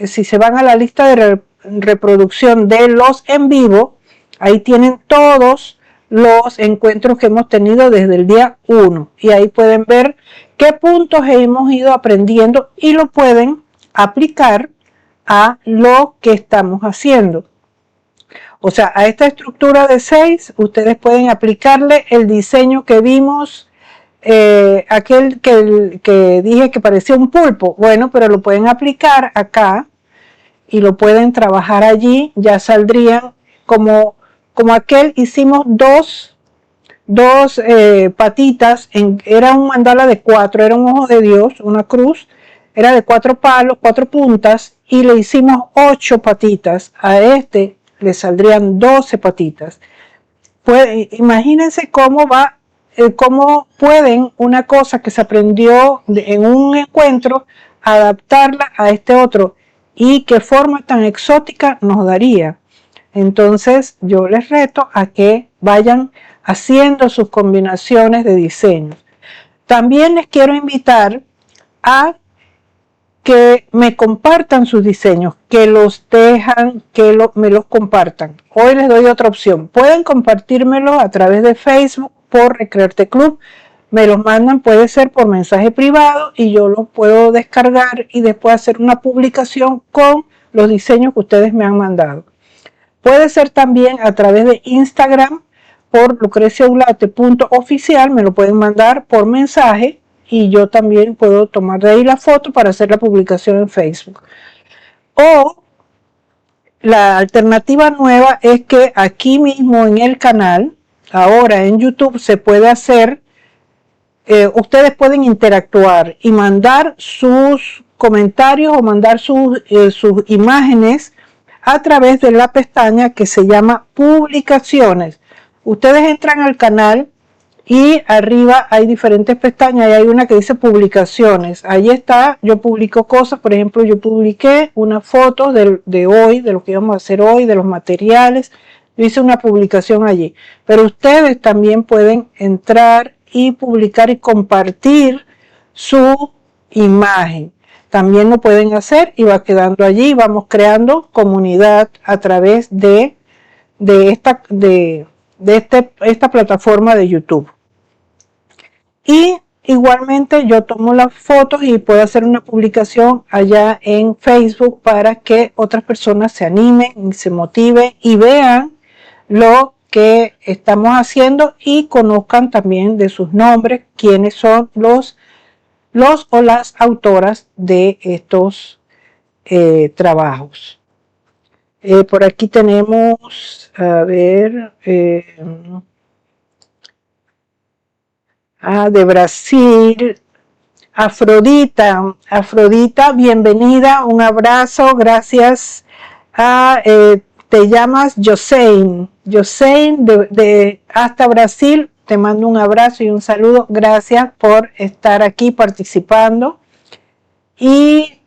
si se van a la lista de reproducción de los en vivo, ahí tienen todos los encuentros que hemos tenido desde el día 1. Y ahí pueden ver qué puntos hemos ido aprendiendo y lo pueden aplicar a lo que estamos haciendo. O sea, a esta estructura de 6, ustedes pueden aplicarle el diseño que vimos, aquel que dije que parecía un pulpo. Bueno, pero lo pueden aplicar acá y lo pueden trabajar allí. Ya saldrían como aquel, hicimos dos patitas, era un mandala de 4, era un ojo de Dios, una cruz, era de 4 palos, 4 puntas, y le hicimos 8 patitas. A este le saldrían 12 patitas. Pues, imagínense cómo pueden una cosa que se aprendió en un encuentro, adaptarla a este otro, y qué forma tan exótica nos daría. Entonces yo les reto a que vayan haciendo sus combinaciones de diseños. También les quiero invitar a que me compartan sus diseños, que los dejan, me los compartan. Hoy les doy otra opción. Pueden compartírmelo a través de Facebook por Recrearte Club. Me los mandan, puede ser por mensaje privado, y yo los puedo descargar y después hacer una publicación con los diseños que ustedes me han mandado. Puede ser también a través de Instagram por lucreciaulate.oficial, me lo pueden mandar por mensaje y yo también puedo tomar de ahí la foto para hacer la publicación en Facebook. O la alternativa nueva es que aquí mismo en el canal, ahora en YouTube, se puede hacer, ustedes pueden interactuar y mandar sus comentarios o mandar sus imágenes a través de la pestaña que se llama Publicaciones. Ustedes entran al canal y arriba hay diferentes pestañas y hay una que dice Publicaciones. Ahí está, yo publico cosas, por ejemplo, yo publiqué una foto de hoy, de lo que íbamos a hacer hoy, de los materiales. Yo hice una publicación allí. Pero ustedes también pueden entrar y publicar y compartir su imagen. También lo pueden hacer y va quedando allí. Vamos creando comunidad a través de esta plataforma de YouTube. Y igualmente yo tomo las fotos y puedo hacer una publicación allá en Facebook para que otras personas se animen y se motiven y vean lo que estamos haciendo y conozcan también de sus nombres, quiénes son los o las autoras de estos trabajos. Por aquí tenemos, a ver, de Brasil, Afrodita, bienvenida, un abrazo, gracias. Te llamas Josein de hasta Brasil. Te mando un abrazo y un saludo. Gracias por estar aquí participando. Y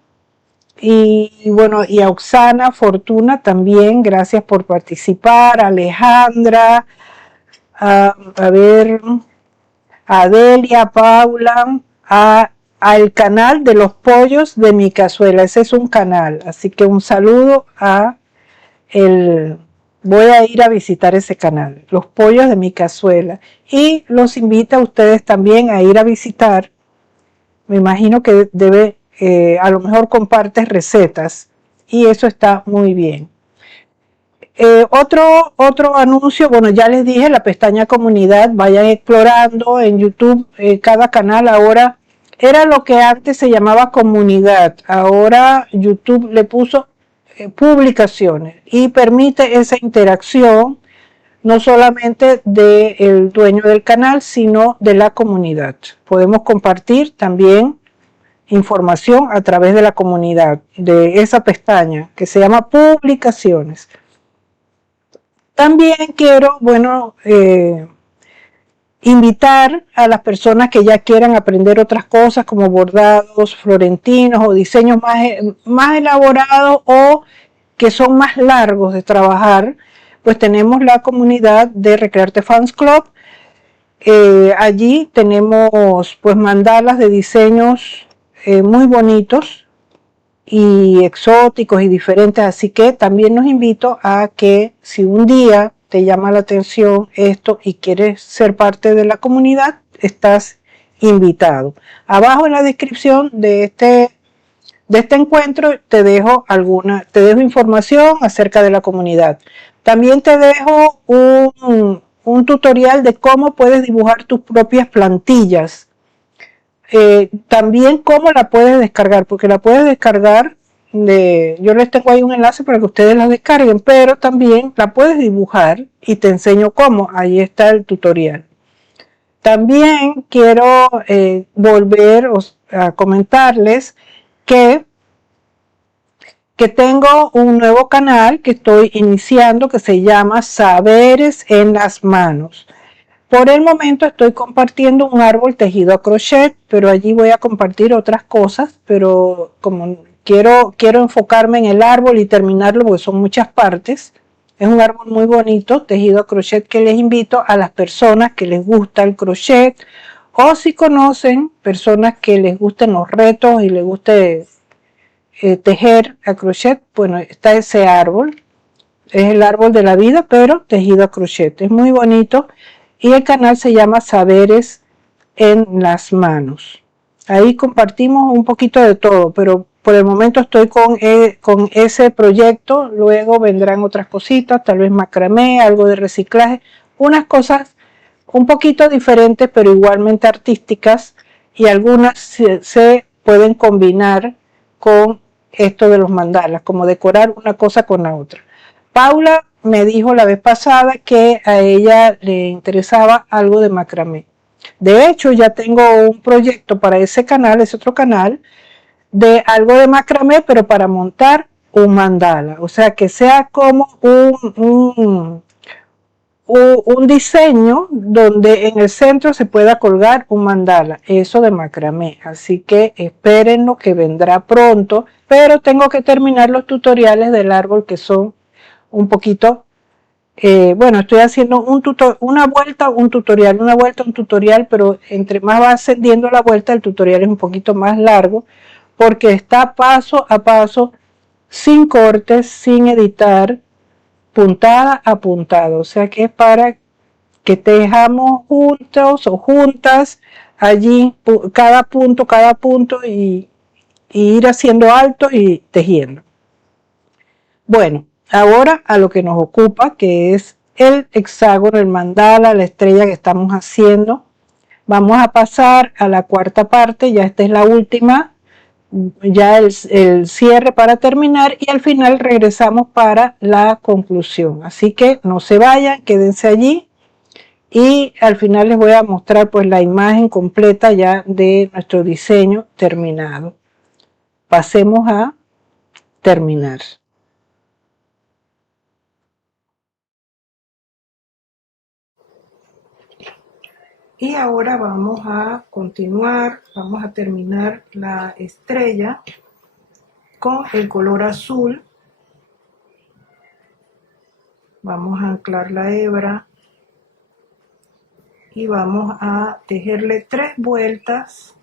bueno, y a Oxana Fortuna también, gracias por participar. Alejandra, a ver, Adelia, Paula, al canal de los pollos de mi cazuela. Ese es un canal, así que un saludo voy a ir a visitar ese canal, Los Pollos de mi Cazuela, y los invito a ustedes también a ir a visitar. Me imagino que a lo mejor compartes recetas y eso está muy bien. Otro anuncio, bueno, ya les dije, la pestaña comunidad, vayan explorando en YouTube. Cada canal ahora era lo que antes se llamaba comunidad, ahora YouTube le puso publicaciones y permite esa interacción no solamente del dueño del canal, sino de la comunidad. Podemos compartir también información a través de la comunidad, de esa pestaña que se llama Publicaciones. También quiero, bueno, invitar a las personas que ya quieran aprender otras cosas como bordados florentinos o diseños más elaborados o que son más largos de trabajar, pues tenemos la comunidad de Recrearte Fans Club. Allí tenemos pues mandalas de diseños muy bonitos y exóticos y diferentes, así que también los invito a que si un día te llama la atención esto y quieres ser parte de la comunidad, estás invitado. Abajo en la descripción de este encuentro te dejo información acerca de la comunidad. También te dejo un tutorial de cómo puedes dibujar tus propias plantillas. También cómo la puedes descargar, porque la puedes descargar yo les tengo ahí un enlace para que ustedes la descarguen, pero también la puedes dibujar y te enseño cómo. Ahí está el tutorial. También quiero volver a comentarles que tengo un nuevo canal que estoy iniciando que se llama Saberes en las Manos. Por el momento estoy compartiendo un árbol tejido a crochet, pero allí voy a compartir otras cosas, pero como quiero enfocarme en el árbol y terminarlo porque son muchas partes. Es un árbol muy bonito, tejido a crochet, que les invito a las personas que les gusta el crochet o si conocen personas que les gusten los retos y les guste tejer a crochet. Bueno, está ese árbol. Es el árbol de la vida, pero tejido a crochet. Es muy bonito. Y el canal se llama Saberes en las Manos. Ahí compartimos un poquito de todo, pero por el momento estoy con ese proyecto. Luego vendrán otras cositas, tal vez macramé, algo de reciclaje, unas cosas un poquito diferentes, pero igualmente artísticas, y algunas se pueden combinar con esto de los mandalas, como decorar una cosa con la otra. Paula me dijo la vez pasada que a ella le interesaba algo de macramé. De hecho, ya tengo un proyecto para ese canal, es otro canal, de algo de macramé, pero para montar un mandala. O sea, que sea como un diseño donde en el centro se pueda colgar un mandala, eso de macramé. Así que espérenlo, que vendrá pronto, pero tengo que terminar los tutoriales del árbol, que son un poquito, bueno, estoy haciendo una vuelta, un tutorial, pero entre más va ascendiendo la vuelta, el tutorial es un poquito más largo, porque está paso a paso, sin cortes, sin editar, puntada a puntada. O sea que es para que tejamos juntos o juntas allí, cada punto, y ir haciendo alto y tejiendo. Bueno, ahora a lo que nos ocupa, que es el hexágono, el mandala, la estrella que estamos haciendo. Vamos a pasar a la cuarta parte, ya esta es la última, ya el cierre para terminar, y al final regresamos para la conclusión. Así que no se vayan, quédense allí, y al final les voy a mostrar pues la imagen completa ya de nuestro diseño terminado. Pasemos a terminar. Y ahora vamos a continuar, vamos a terminar la estrella con el color azul. Vamos a anclar la hebra y vamos a tejerle 3 vueltas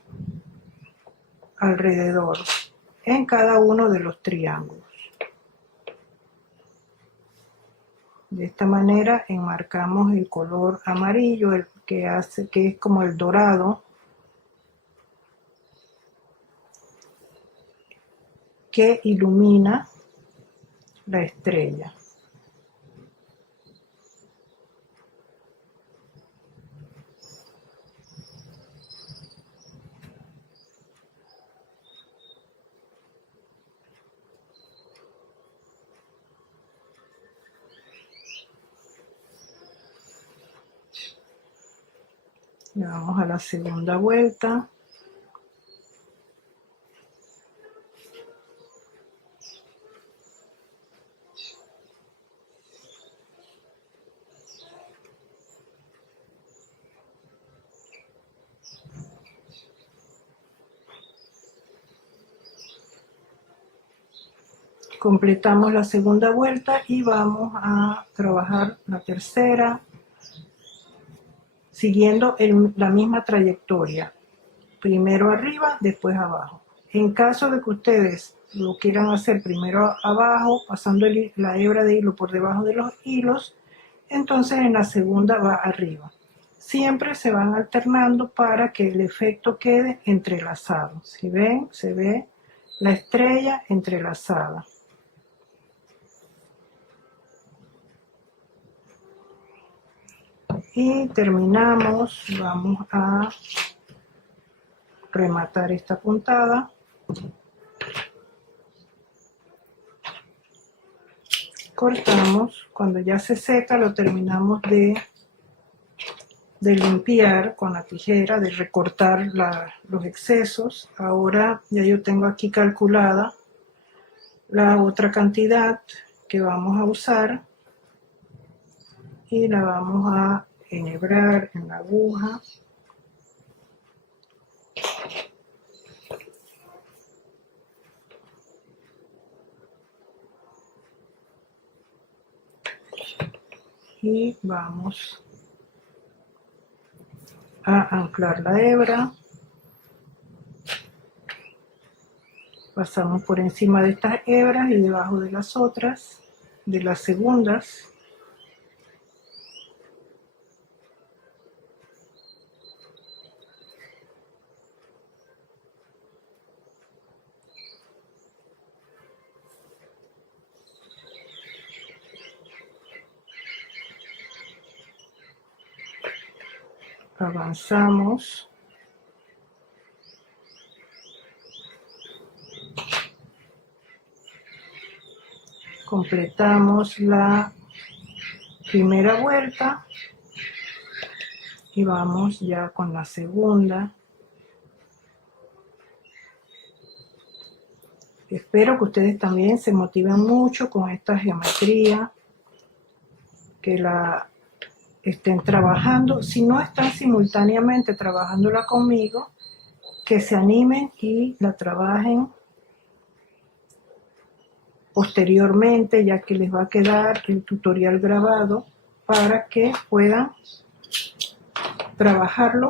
alrededor en cada uno de los triángulos. De esta manera enmarcamos el color amarillo, el que es como el dorado, que ilumina la estrella. Le damos a la segunda vuelta. Completamos la segunda vuelta y vamos a trabajar la tercera siguiendo la misma trayectoria, primero arriba, después abajo. En caso de que ustedes lo quieran hacer primero abajo, pasando la hebra de hilo por debajo de los hilos, entonces en la segunda va arriba. Siempre se van alternando para que el efecto quede entrelazado. Si ven, se ve la estrella entrelazada. Y terminamos, vamos a rematar esta puntada cortamos. Cuando ya se seca lo terminamos de limpiar con la tijera, de recortar los excesos. Ahora ya yo tengo aquí calculada la otra cantidad que vamos a usar y la vamos a enhebrar en la aguja. Y vamos a anclar la hebra. Pasamos por encima de estas hebras y debajo de las otras, de las segundas. Avanzamos. Completamos la primera vuelta y vamos ya con la segunda. Espero que ustedes también se motiven mucho con esta geometría, que la estén trabajando. Si no están simultáneamente trabajándola conmigo, que se animen y la trabajen posteriormente, ya que les va a quedar el tutorial grabado para que puedan trabajarlo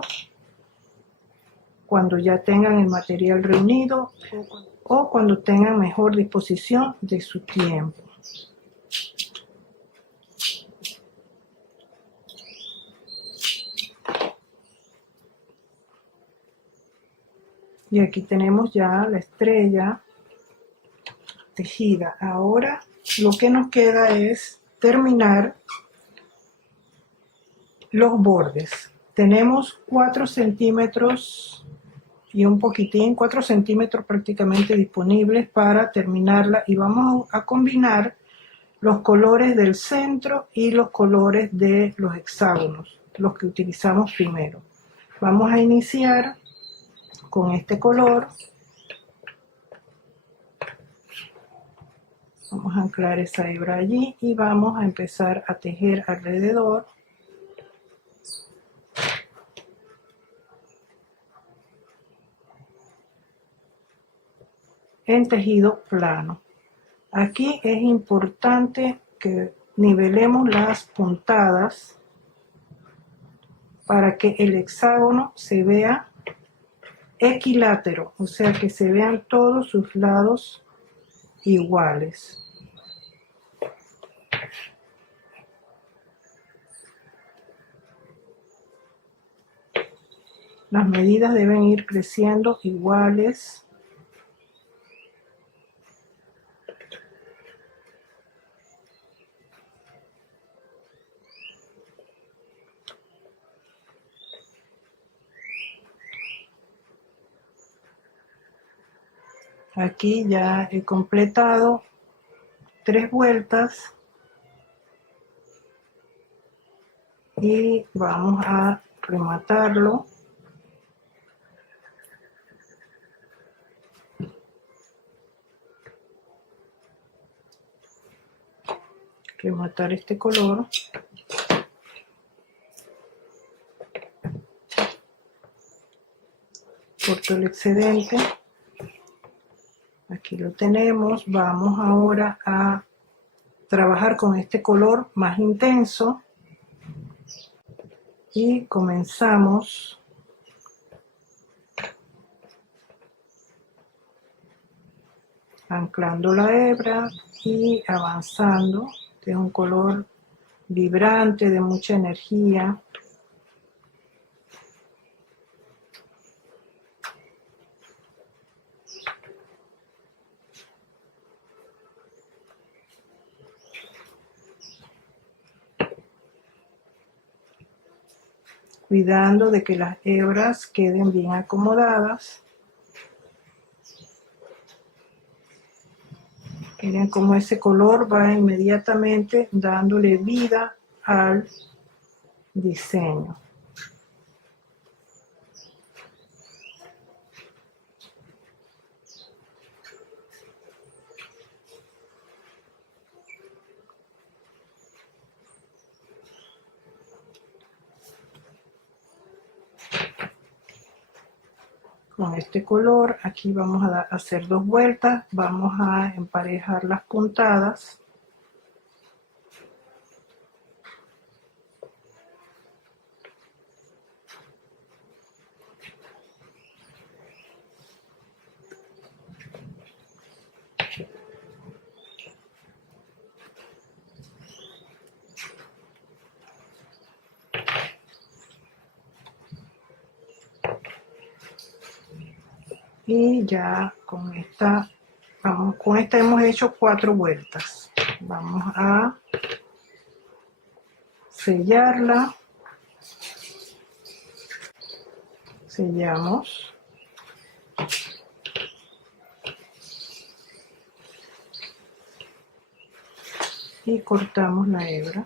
cuando ya tengan el material reunido o cuando tengan mejor disposición de su tiempo. Y aquí tenemos ya la estrella tejida. Ahora lo que nos queda es terminar los bordes. Tenemos 4 centímetros y un poquitín, 4 centímetros prácticamente disponibles para terminarla, y vamos a combinar los colores del centro y los colores de los hexágonos, los que utilizamos primero. Vamos a iniciar con este color. Vamos a anclar esa hebra allí y vamos a empezar a tejer alrededor. En tejido plano. Aquí es importante que nivelemos las puntadas para que el hexágono se vea equilátero, o sea que se vean todos sus lados iguales. Las medidas deben ir creciendo iguales. Aquí ya he completado 3 vueltas y vamos a rematarlo. Rematar este color. Corto el excedente. Aquí lo tenemos. Vamos ahora a trabajar con este color más intenso y comenzamos anclando la hebra y avanzando. Este es un color vibrante, de mucha energía. Cuidando de que las hebras queden bien acomodadas. Miren cómo ese color va inmediatamente dándole vida al diseño. Con este color aquí vamos a hacer 2 vueltas, vamos a emparejar las puntadas. Y ya con esta hemos hecho 4 vueltas. Vamos a sellarla. Sellamos. Y cortamos la hebra.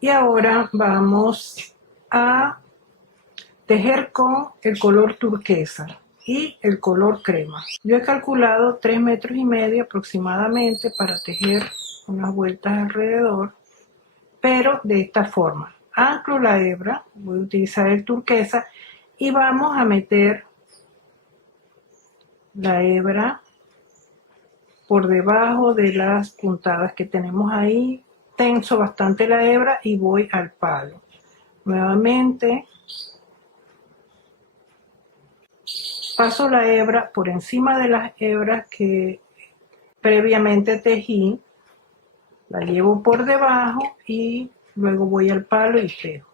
Y ahora vamos a tejer con el color turquesa y el color crema. Yo he calculado 3,5 metros aproximadamente para tejer unas vueltas alrededor, pero de esta forma. Anclo la hebra, voy a utilizar el turquesa y vamos a meter la hebra por debajo de las puntadas que tenemos ahí. Tenso bastante la hebra y voy al palo. Nuevamente paso la hebra por encima de las hebras que previamente tejí, la llevo por debajo y luego voy al palo y tejo.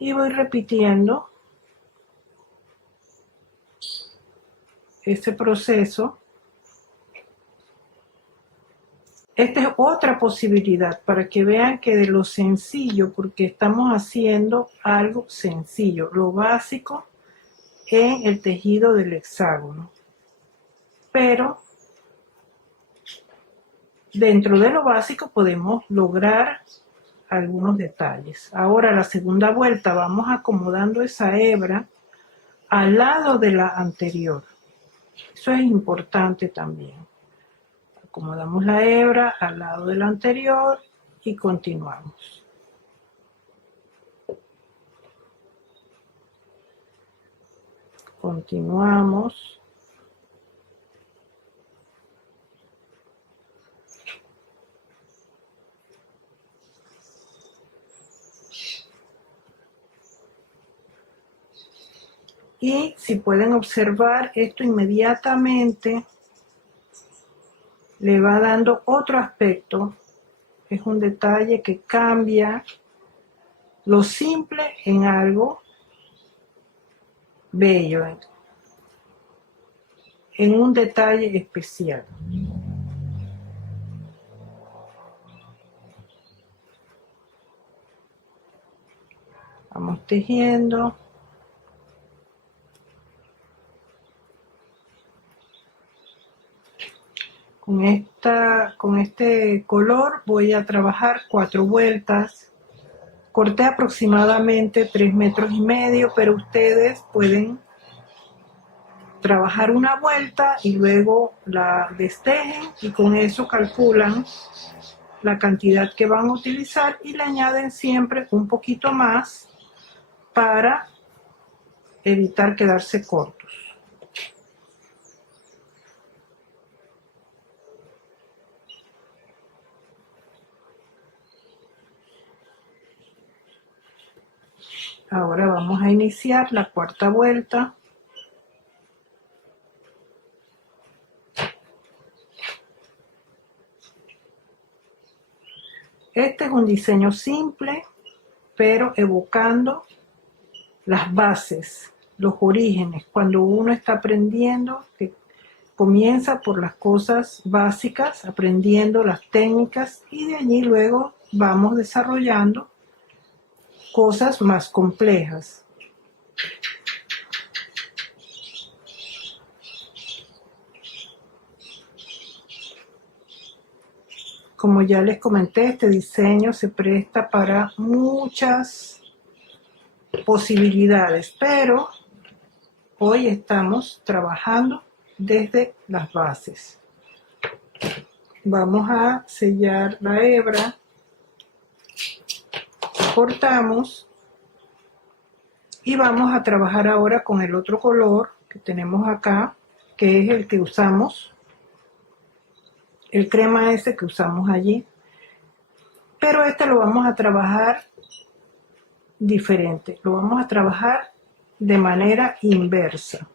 Y voy repitiendo ese proceso. Esta es otra posibilidad para que vean que de lo sencillo, porque estamos haciendo algo sencillo, lo básico en el tejido del hexágono. Pero dentro de lo básico podemos lograr algunos detalles. Ahora la segunda vuelta vamos acomodando esa hebra al lado de la anterior. Eso es importante también. Acomodamos la hebra al lado de la anterior y continuamos. Continuamos. Y si pueden observar, esto inmediatamente le va dando otro aspecto. Es un detalle que cambia lo simple en algo bello, en un detalle especial. Vamos tejiendo. Con este color voy a trabajar 4 vueltas. Corté aproximadamente 3,5 metros, pero ustedes pueden trabajar una vuelta y luego la destejen y con eso calculan la cantidad que van a utilizar y le añaden siempre un poquito más para evitar quedarse cortos. Ahora vamos a iniciar la 4ª vuelta. Este es un diseño simple, pero evocando las bases, los orígenes. Cuando uno está aprendiendo, que comienza por las cosas básicas, aprendiendo las técnicas y de allí luego vamos desarrollando cosas más complejas. Como ya les comenté, este diseño se presta para muchas posibilidades, pero hoy estamos trabajando desde las bases. Vamos a sellar la hebra, cortamos y vamos a trabajar ahora con el otro color que tenemos acá, que es el que usamos, el crema ese que usamos allí, pero este lo vamos a trabajar diferente, lo vamos a trabajar de manera inversa.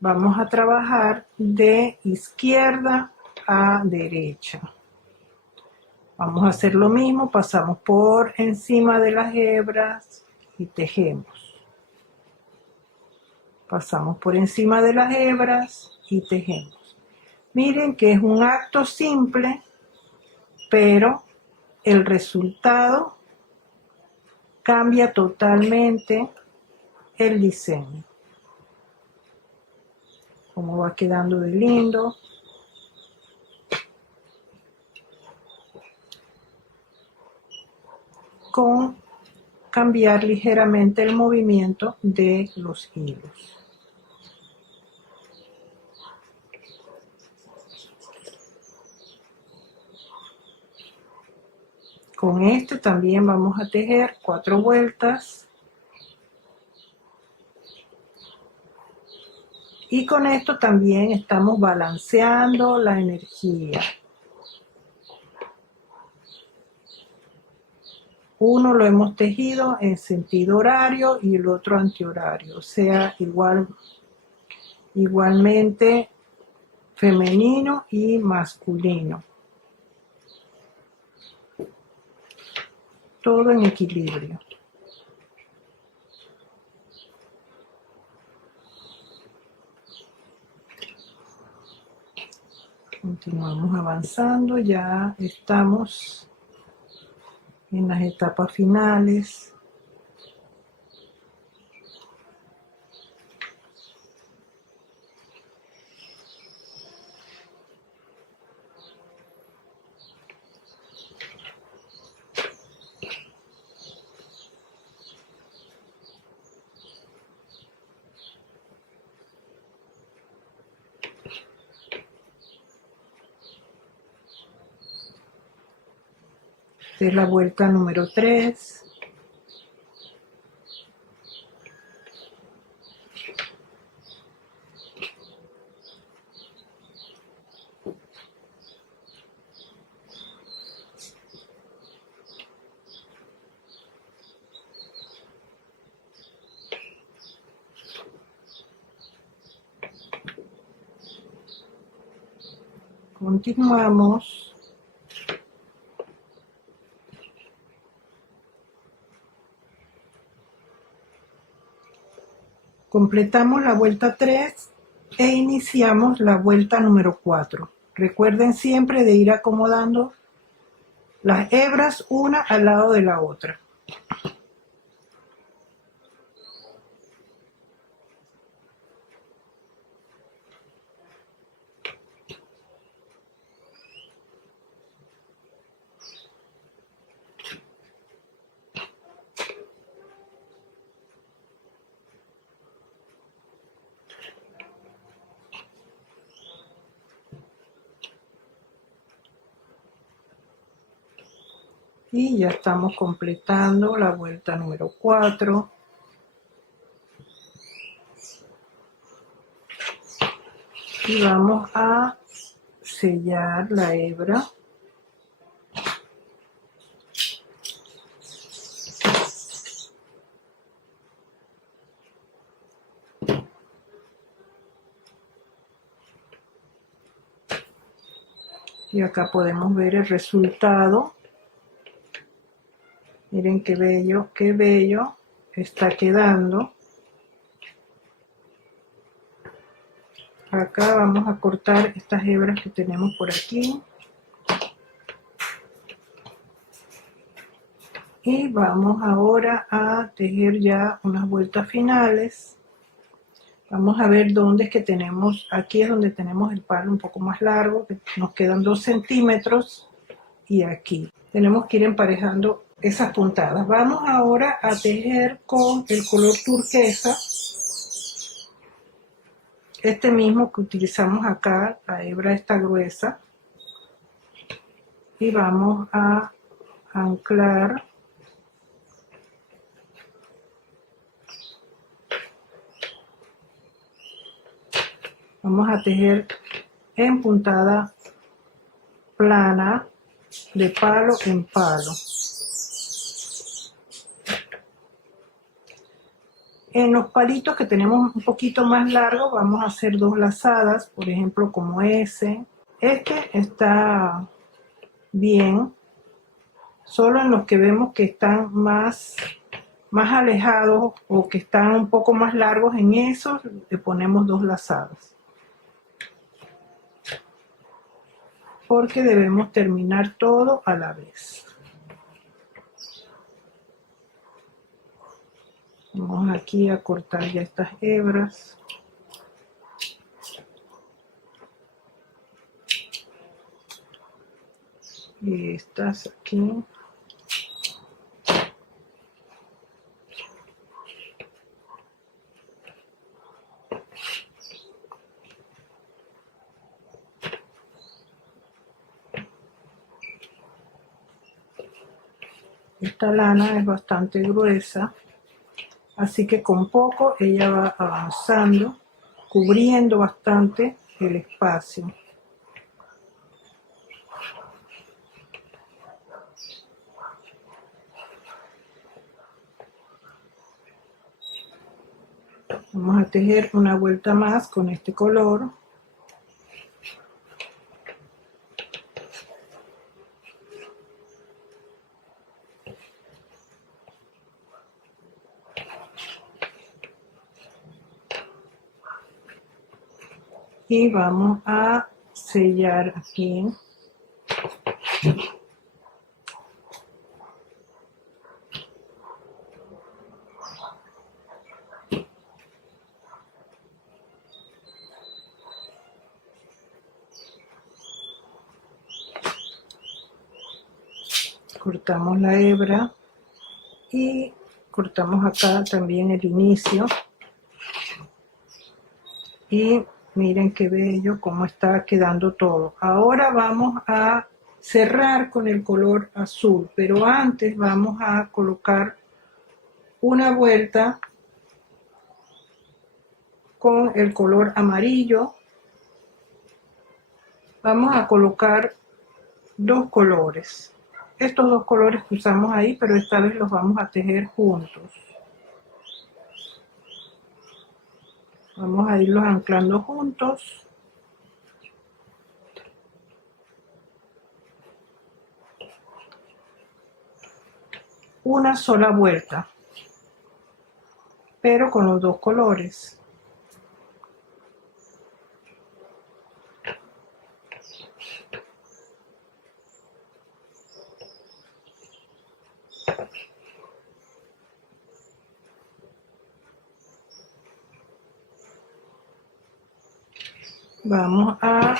Vamos a trabajar de izquierda a derecha. Vamos a hacer lo mismo, pasamos por encima de las hebras y tejemos. Pasamos por encima de las hebras y tejemos. Miren que es un acto simple, pero el resultado cambia totalmente el diseño. Cómo va quedando de lindo. Con cambiar ligeramente el movimiento de los hilos. Con este también vamos a tejer 4 vueltas. Y con esto también estamos balanceando la energía. Uno lo hemos tejido en sentido horario y el otro antihorario, o sea, igualmente femenino y masculino. Todo en equilibrio. Continuamos avanzando, ya estamos en las etapas finales. Esta es la vuelta número 3. Continuamos. Completamos la vuelta 3 e iniciamos la vuelta número 4. Recuerden siempre de ir acomodando las hebras una al lado de la otra. Y ya estamos completando la vuelta número 4. Y vamos a sellar la hebra. Y acá podemos ver el resultado. Miren qué bello está quedando. Acá vamos a cortar estas hebras que tenemos por aquí. Y vamos ahora a tejer ya unas vueltas finales. Vamos a ver dónde es que tenemos, aquí es donde tenemos el palo un poco más largo, que nos quedan 2 centímetros. y aquí. Tenemos que ir emparejando esas puntadas. Vamos ahora a tejer con el color turquesa, este mismo que utilizamos acá, la hebra esta gruesa, y vamos a anclar vamos a tejer en puntada plana de palo en palo. En los palitos que tenemos un poquito más largos vamos a hacer 2 lazadas, por ejemplo como ese. Este está bien, solo en los que vemos que están más alejados o que están un poco más largos, en esos le ponemos 2 lazadas. Porque debemos terminar todo a la vez. Vamos aquí a cortar ya estas hebras. Y estas aquí. Esta lana es bastante gruesa, así que con poco ella va avanzando, cubriendo bastante el espacio. Vamos a tejer una vuelta más con este color. Y vamos a sellar aquí. Cortamos la hebra y cortamos acá también el inicio. Y miren qué bello cómo está quedando todo. Ahora vamos a cerrar con el color azul, pero antes vamos a colocar una vuelta con el color amarillo. Vamos a colocar 2 colores. Estos 2 colores que usamos ahí, pero esta vez los vamos a tejer juntos. Vamos a irlos anclando juntos. Una sola vuelta, pero con los 2 colores. Vamos a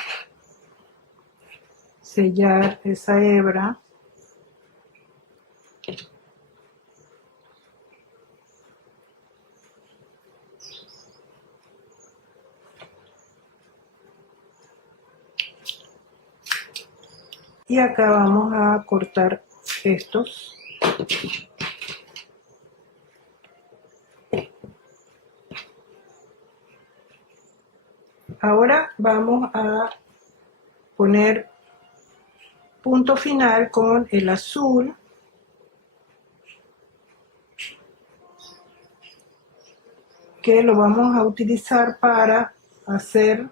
sellar esa hebra. Y acá vamos a cortar estos. Ahora vamos a poner punto final con el azul. Que lo vamos a utilizar para hacer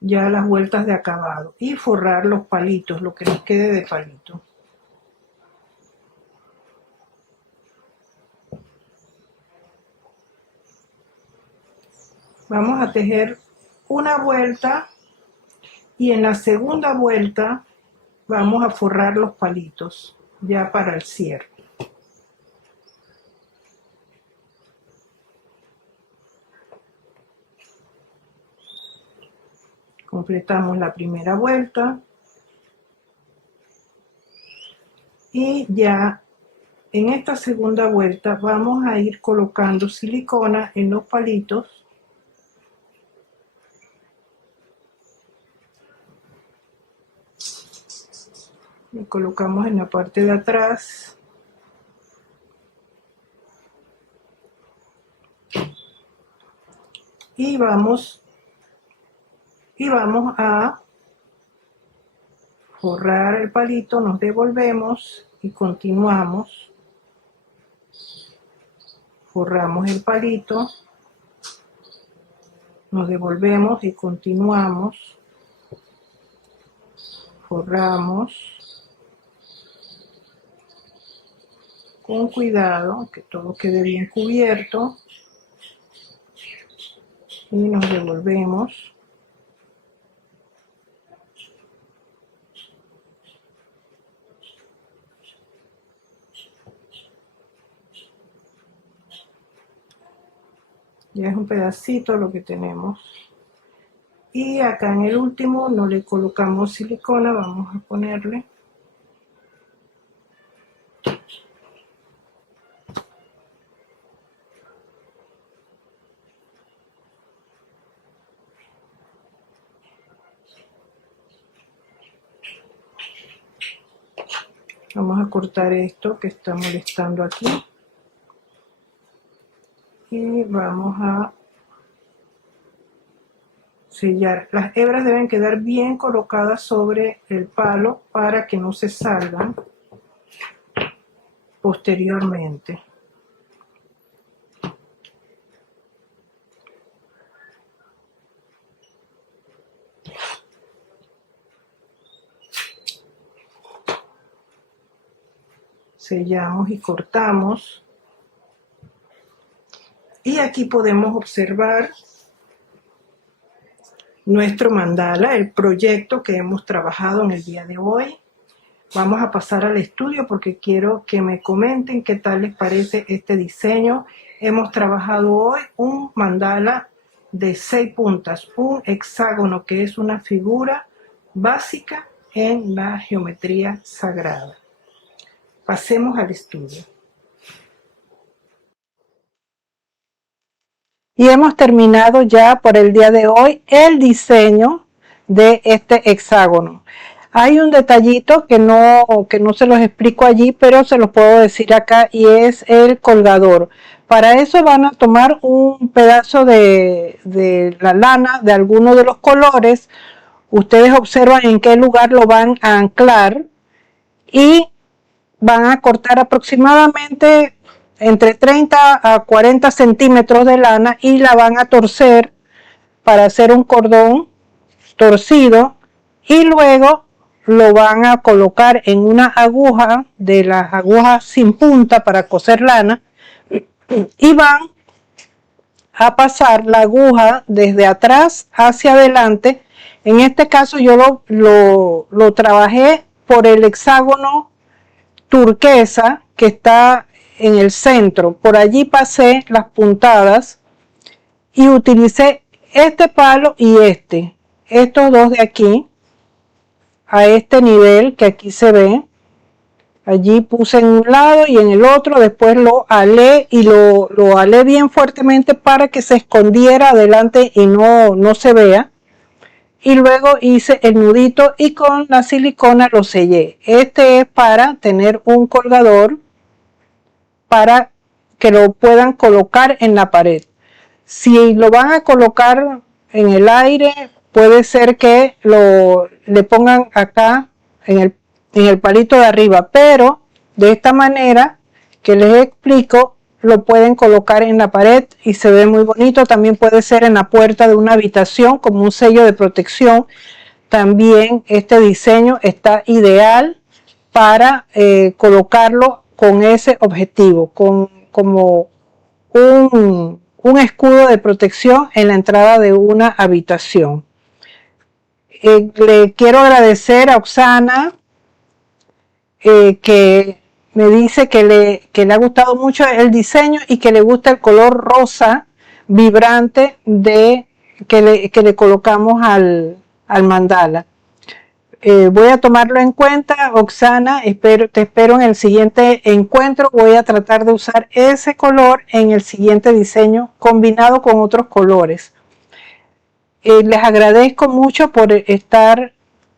ya las vueltas de acabado y forrar los palitos, lo que nos quede de palito. Vamos a tejer una vuelta y en la segunda vuelta vamos a forrar los palitos ya para el cierre. Completamos la primera vuelta Y ya en esta segunda vuelta vamos a ir colocando silicona en los palitos. Y colocamos en la parte de atrás. Y vamos a forrar el palito, nos devolvemos y continuamos. Forramos el palito, nos devolvemos y continuamos. Forramos con cuidado, que todo quede bien cubierto, y nos devolvemos. Ya es un pedacito lo que tenemos. Y acá en el último no le colocamos silicona, vamos a ponerle. Vamos a cortar esto que está molestando aquí. Y vamos a sellar. Las hebras deben quedar bien colocadas sobre el palo para que no se salgan posteriormente. Sellamos y cortamos. Y aquí podemos observar nuestro mandala, el proyecto que hemos trabajado en el día de hoy. Vamos a pasar al estudio porque quiero que me comenten qué tal les parece este diseño. Hemos trabajado hoy un mandala de 6 puntas, un hexágono que es una figura básica en la geometría sagrada. Pasemos al estudio. Y hemos terminado ya por el día de hoy el diseño de este hexágono. Hay un detallito que no se los explico allí, pero se los puedo decir acá, y es el colgador. Para eso van a tomar un pedazo de la lana de alguno de los colores. Ustedes observan en qué lugar lo van a anclar y van a cortar aproximadamente entre 30 a 40 centímetros de lana y la van a torcer para hacer un cordón torcido, y luego lo van a colocar en una aguja de las agujas sin punta para coser lana, y van a pasar la aguja desde atrás hacia adelante. En este caso yo lo trabajé por el hexágono turquesa que está en el centro. Por allí pasé las puntadas y utilicé este palo y estos dos de aquí a este nivel que aquí se ve. Allí puse en un lado y en el otro, después lo alé y lo alé bien fuertemente para que se escondiera adelante y no se vea. Y luego hice el nudito y con la silicona lo sellé. Este es para tener un colgador para que lo puedan colocar en la pared. Si lo van a colocar en el aire, puede ser que le pongan acá en el palito de arriba, pero de esta manera que les explico, lo pueden colocar en la pared y se ve muy bonito. También puede ser en la puerta de una habitación como un sello de protección. También este diseño está ideal para colocarlo con ese objetivo, como un escudo de protección en la entrada de una habitación. Le quiero agradecer a Oksana que me dice que le ha gustado mucho el diseño y que le gusta el color rosa vibrante que le colocamos al mandala. Voy a tomarlo en cuenta, Oksana. Te espero en el siguiente encuentro. Voy a tratar de usar ese color en el siguiente diseño combinado con otros colores. Les agradezco mucho por estar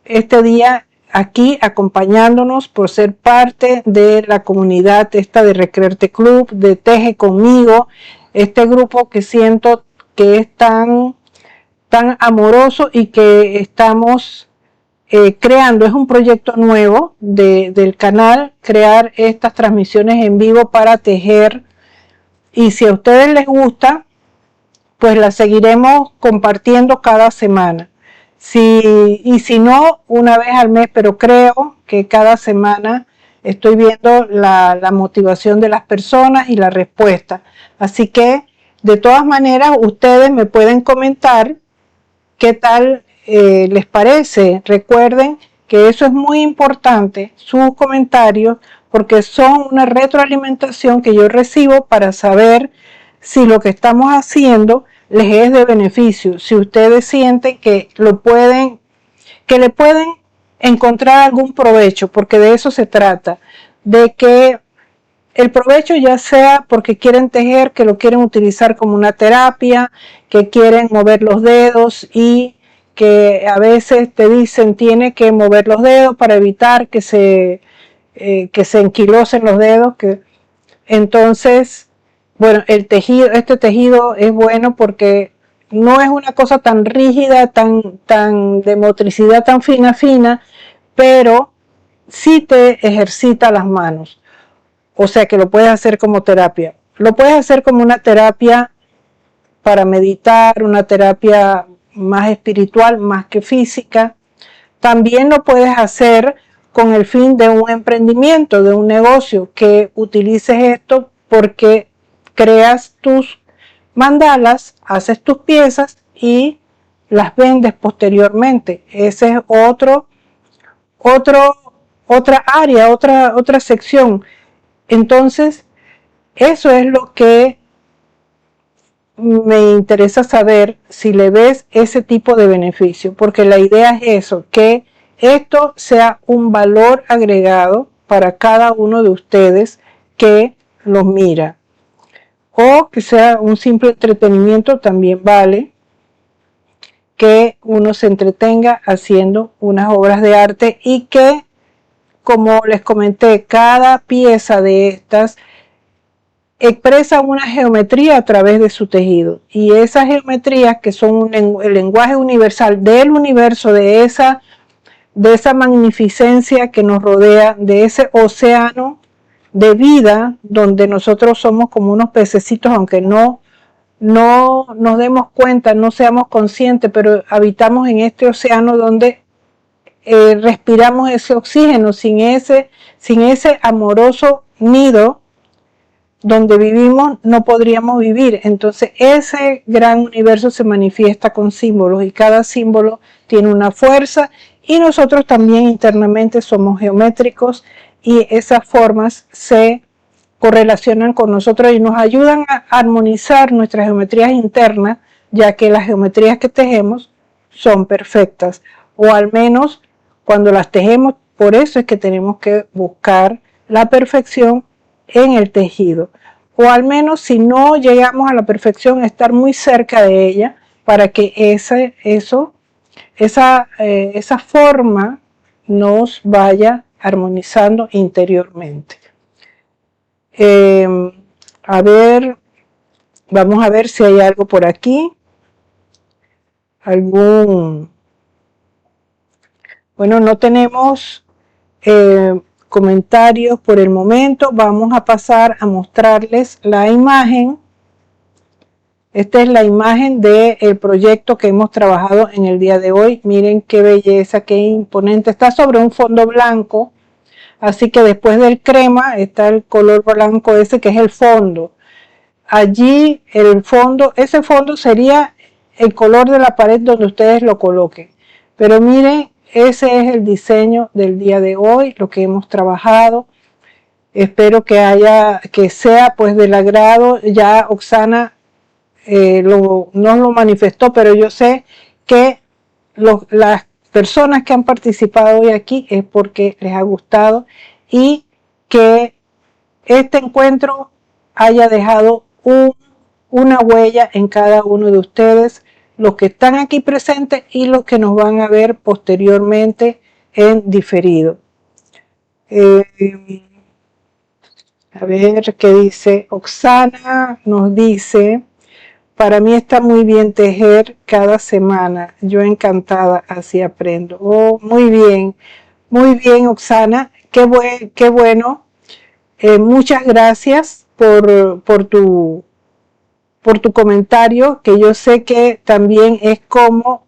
este día aquí acompañándonos, por ser parte de la comunidad esta de Recrearte Club, de Teje Conmigo, este grupo que siento que es tan amoroso y que estamos creando. Es un proyecto nuevo del canal, crear estas transmisiones en vivo para tejer, y si a ustedes les gusta, pues la seguiremos compartiendo cada semana. Y si no, una vez al mes, pero creo que cada semana estoy viendo la motivación de las personas y la respuesta. Así que, de todas maneras, ustedes me pueden comentar qué tal les parece. Recuerden que eso es muy importante, sus comentarios, porque son una retroalimentación que yo recibo para saber si lo que estamos haciendo les es de beneficio, si ustedes sienten que le pueden encontrar algún provecho, porque de eso se trata, de que el provecho ya sea porque quieren tejer, que lo quieren utilizar como una terapia, que quieren mover los dedos y que a veces te dicen tiene que mover los dedos para evitar que se enquilosen los dedos. Entonces, bueno, este tejido es bueno porque no es una cosa tan rígida, tan de motricidad tan fina, pero sí te ejercita las manos. O sea que lo puedes hacer como terapia. Lo puedes hacer como una terapia para meditar, una terapia más espiritual, más que física. También lo puedes hacer con el fin de un emprendimiento, de un negocio, que utilices esto porque creas tus mandalas, haces tus piezas y las vendes posteriormente. Ese es otra área, otra sección. Entonces, eso es lo que me interesa saber, si le ves ese tipo de beneficio, porque la idea es eso, que esto sea un valor agregado para cada uno de ustedes que los mira, o que sea un simple entretenimiento. También vale que uno se entretenga haciendo unas obras de arte y que, como les comenté, cada pieza de estas expresa una geometría a través de su tejido, y esas geometrías, que son el lenguaje universal del universo, de esa magnificencia que nos rodea, de ese océano de vida donde nosotros somos como unos pececitos, aunque no nos demos cuenta, no seamos conscientes, pero habitamos en este océano donde respiramos ese oxígeno. Sin ese amoroso nido donde vivimos no podríamos vivir. Entonces ese gran universo se manifiesta con símbolos, y cada símbolo tiene una fuerza, y nosotros también internamente somos geométricos, y esas formas se correlacionan con nosotros y nos ayudan a armonizar nuestras geometrías internas, ya que las geometrías que tejemos son perfectas, o al menos cuando las tejemos. Por eso es que tenemos que buscar la perfección en el tejido, o al menos, si no llegamos a la perfección, estar muy cerca de ella, para que esa forma nos vaya armonizando interiormente. Vamos a ver si hay algo por aquí, bueno, no tenemos comentarios por el momento. Vamos a pasar a mostrarles la imagen. Esta es la imagen del proyecto que hemos trabajado en el día de hoy. Miren qué belleza, qué imponente. Está sobre un fondo blanco, así que después del crema está el color blanco ese, que es el fondo. Allí ese fondo sería el color de la pared donde ustedes lo coloquen. Pero miren, ese es el diseño del día de hoy, lo que hemos trabajado. Espero que sea pues del agrado. Ya Oksana no lo manifestó, pero yo sé que las personas que han participado hoy aquí es porque les ha gustado y que este encuentro haya dejado una huella en cada uno de ustedes, los que están aquí presentes y los que nos van a ver posteriormente en diferido. A ver qué dice Oksana. Nos dice: para mí está muy bien tejer cada semana, yo encantada, así aprendo. Oh, muy bien Oksana, qué bueno. Muchas gracias por tu comentario, que yo sé que también es como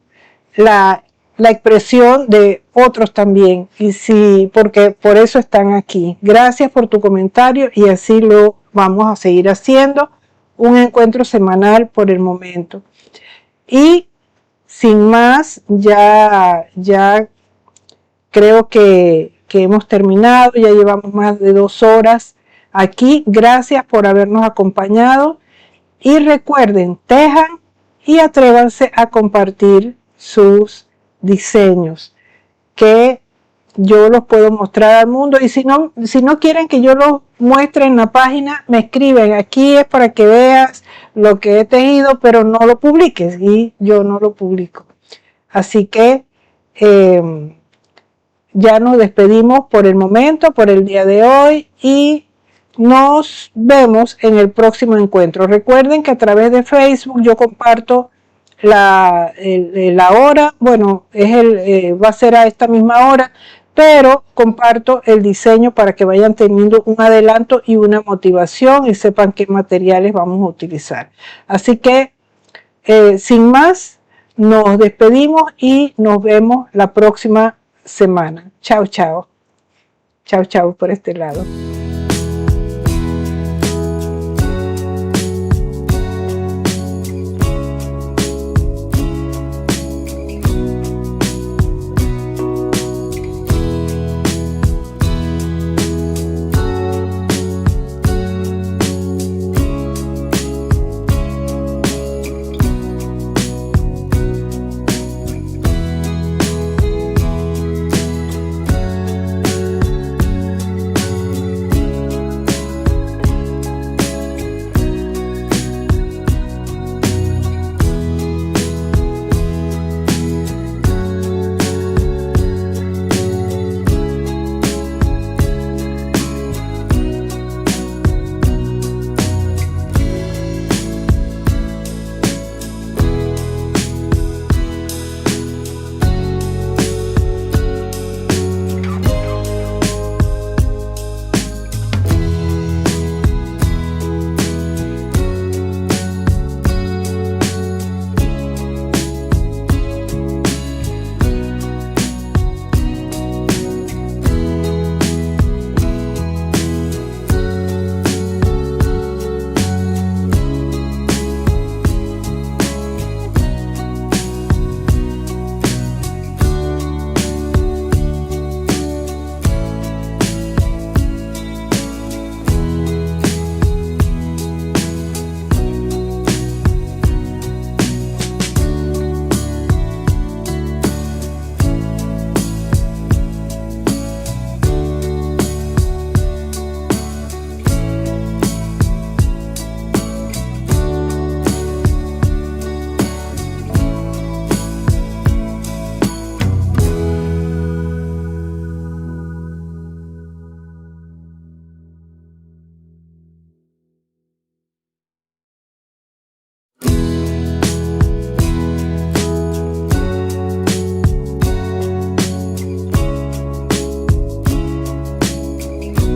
la expresión de otros también, y sí, porque por eso están aquí. Gracias por tu comentario y así lo vamos a seguir haciendo, un encuentro semanal por el momento. Y sin más, ya creo que hemos terminado, ya llevamos más de 2 horas aquí. Gracias por habernos acompañado y recuerden, tejan y atrévanse a compartir sus diseños, que yo los puedo mostrar al mundo. Y si no quieren que yo los muestre en la página, me escriben: aquí es para que veas lo que he tejido, pero no lo publiques, y yo no lo publico. Así que ya nos despedimos por el momento, por el día de hoy, y nos vemos en el próximo encuentro. Recuerden que a través de Facebook yo comparto la hora, bueno, va a ser a esta misma hora, pero comparto el diseño para que vayan teniendo un adelanto y una motivación y sepan qué materiales vamos a utilizar. Así que, sin más, nos despedimos y nos vemos la próxima semana. Chao, chao. Chao, chao por este lado.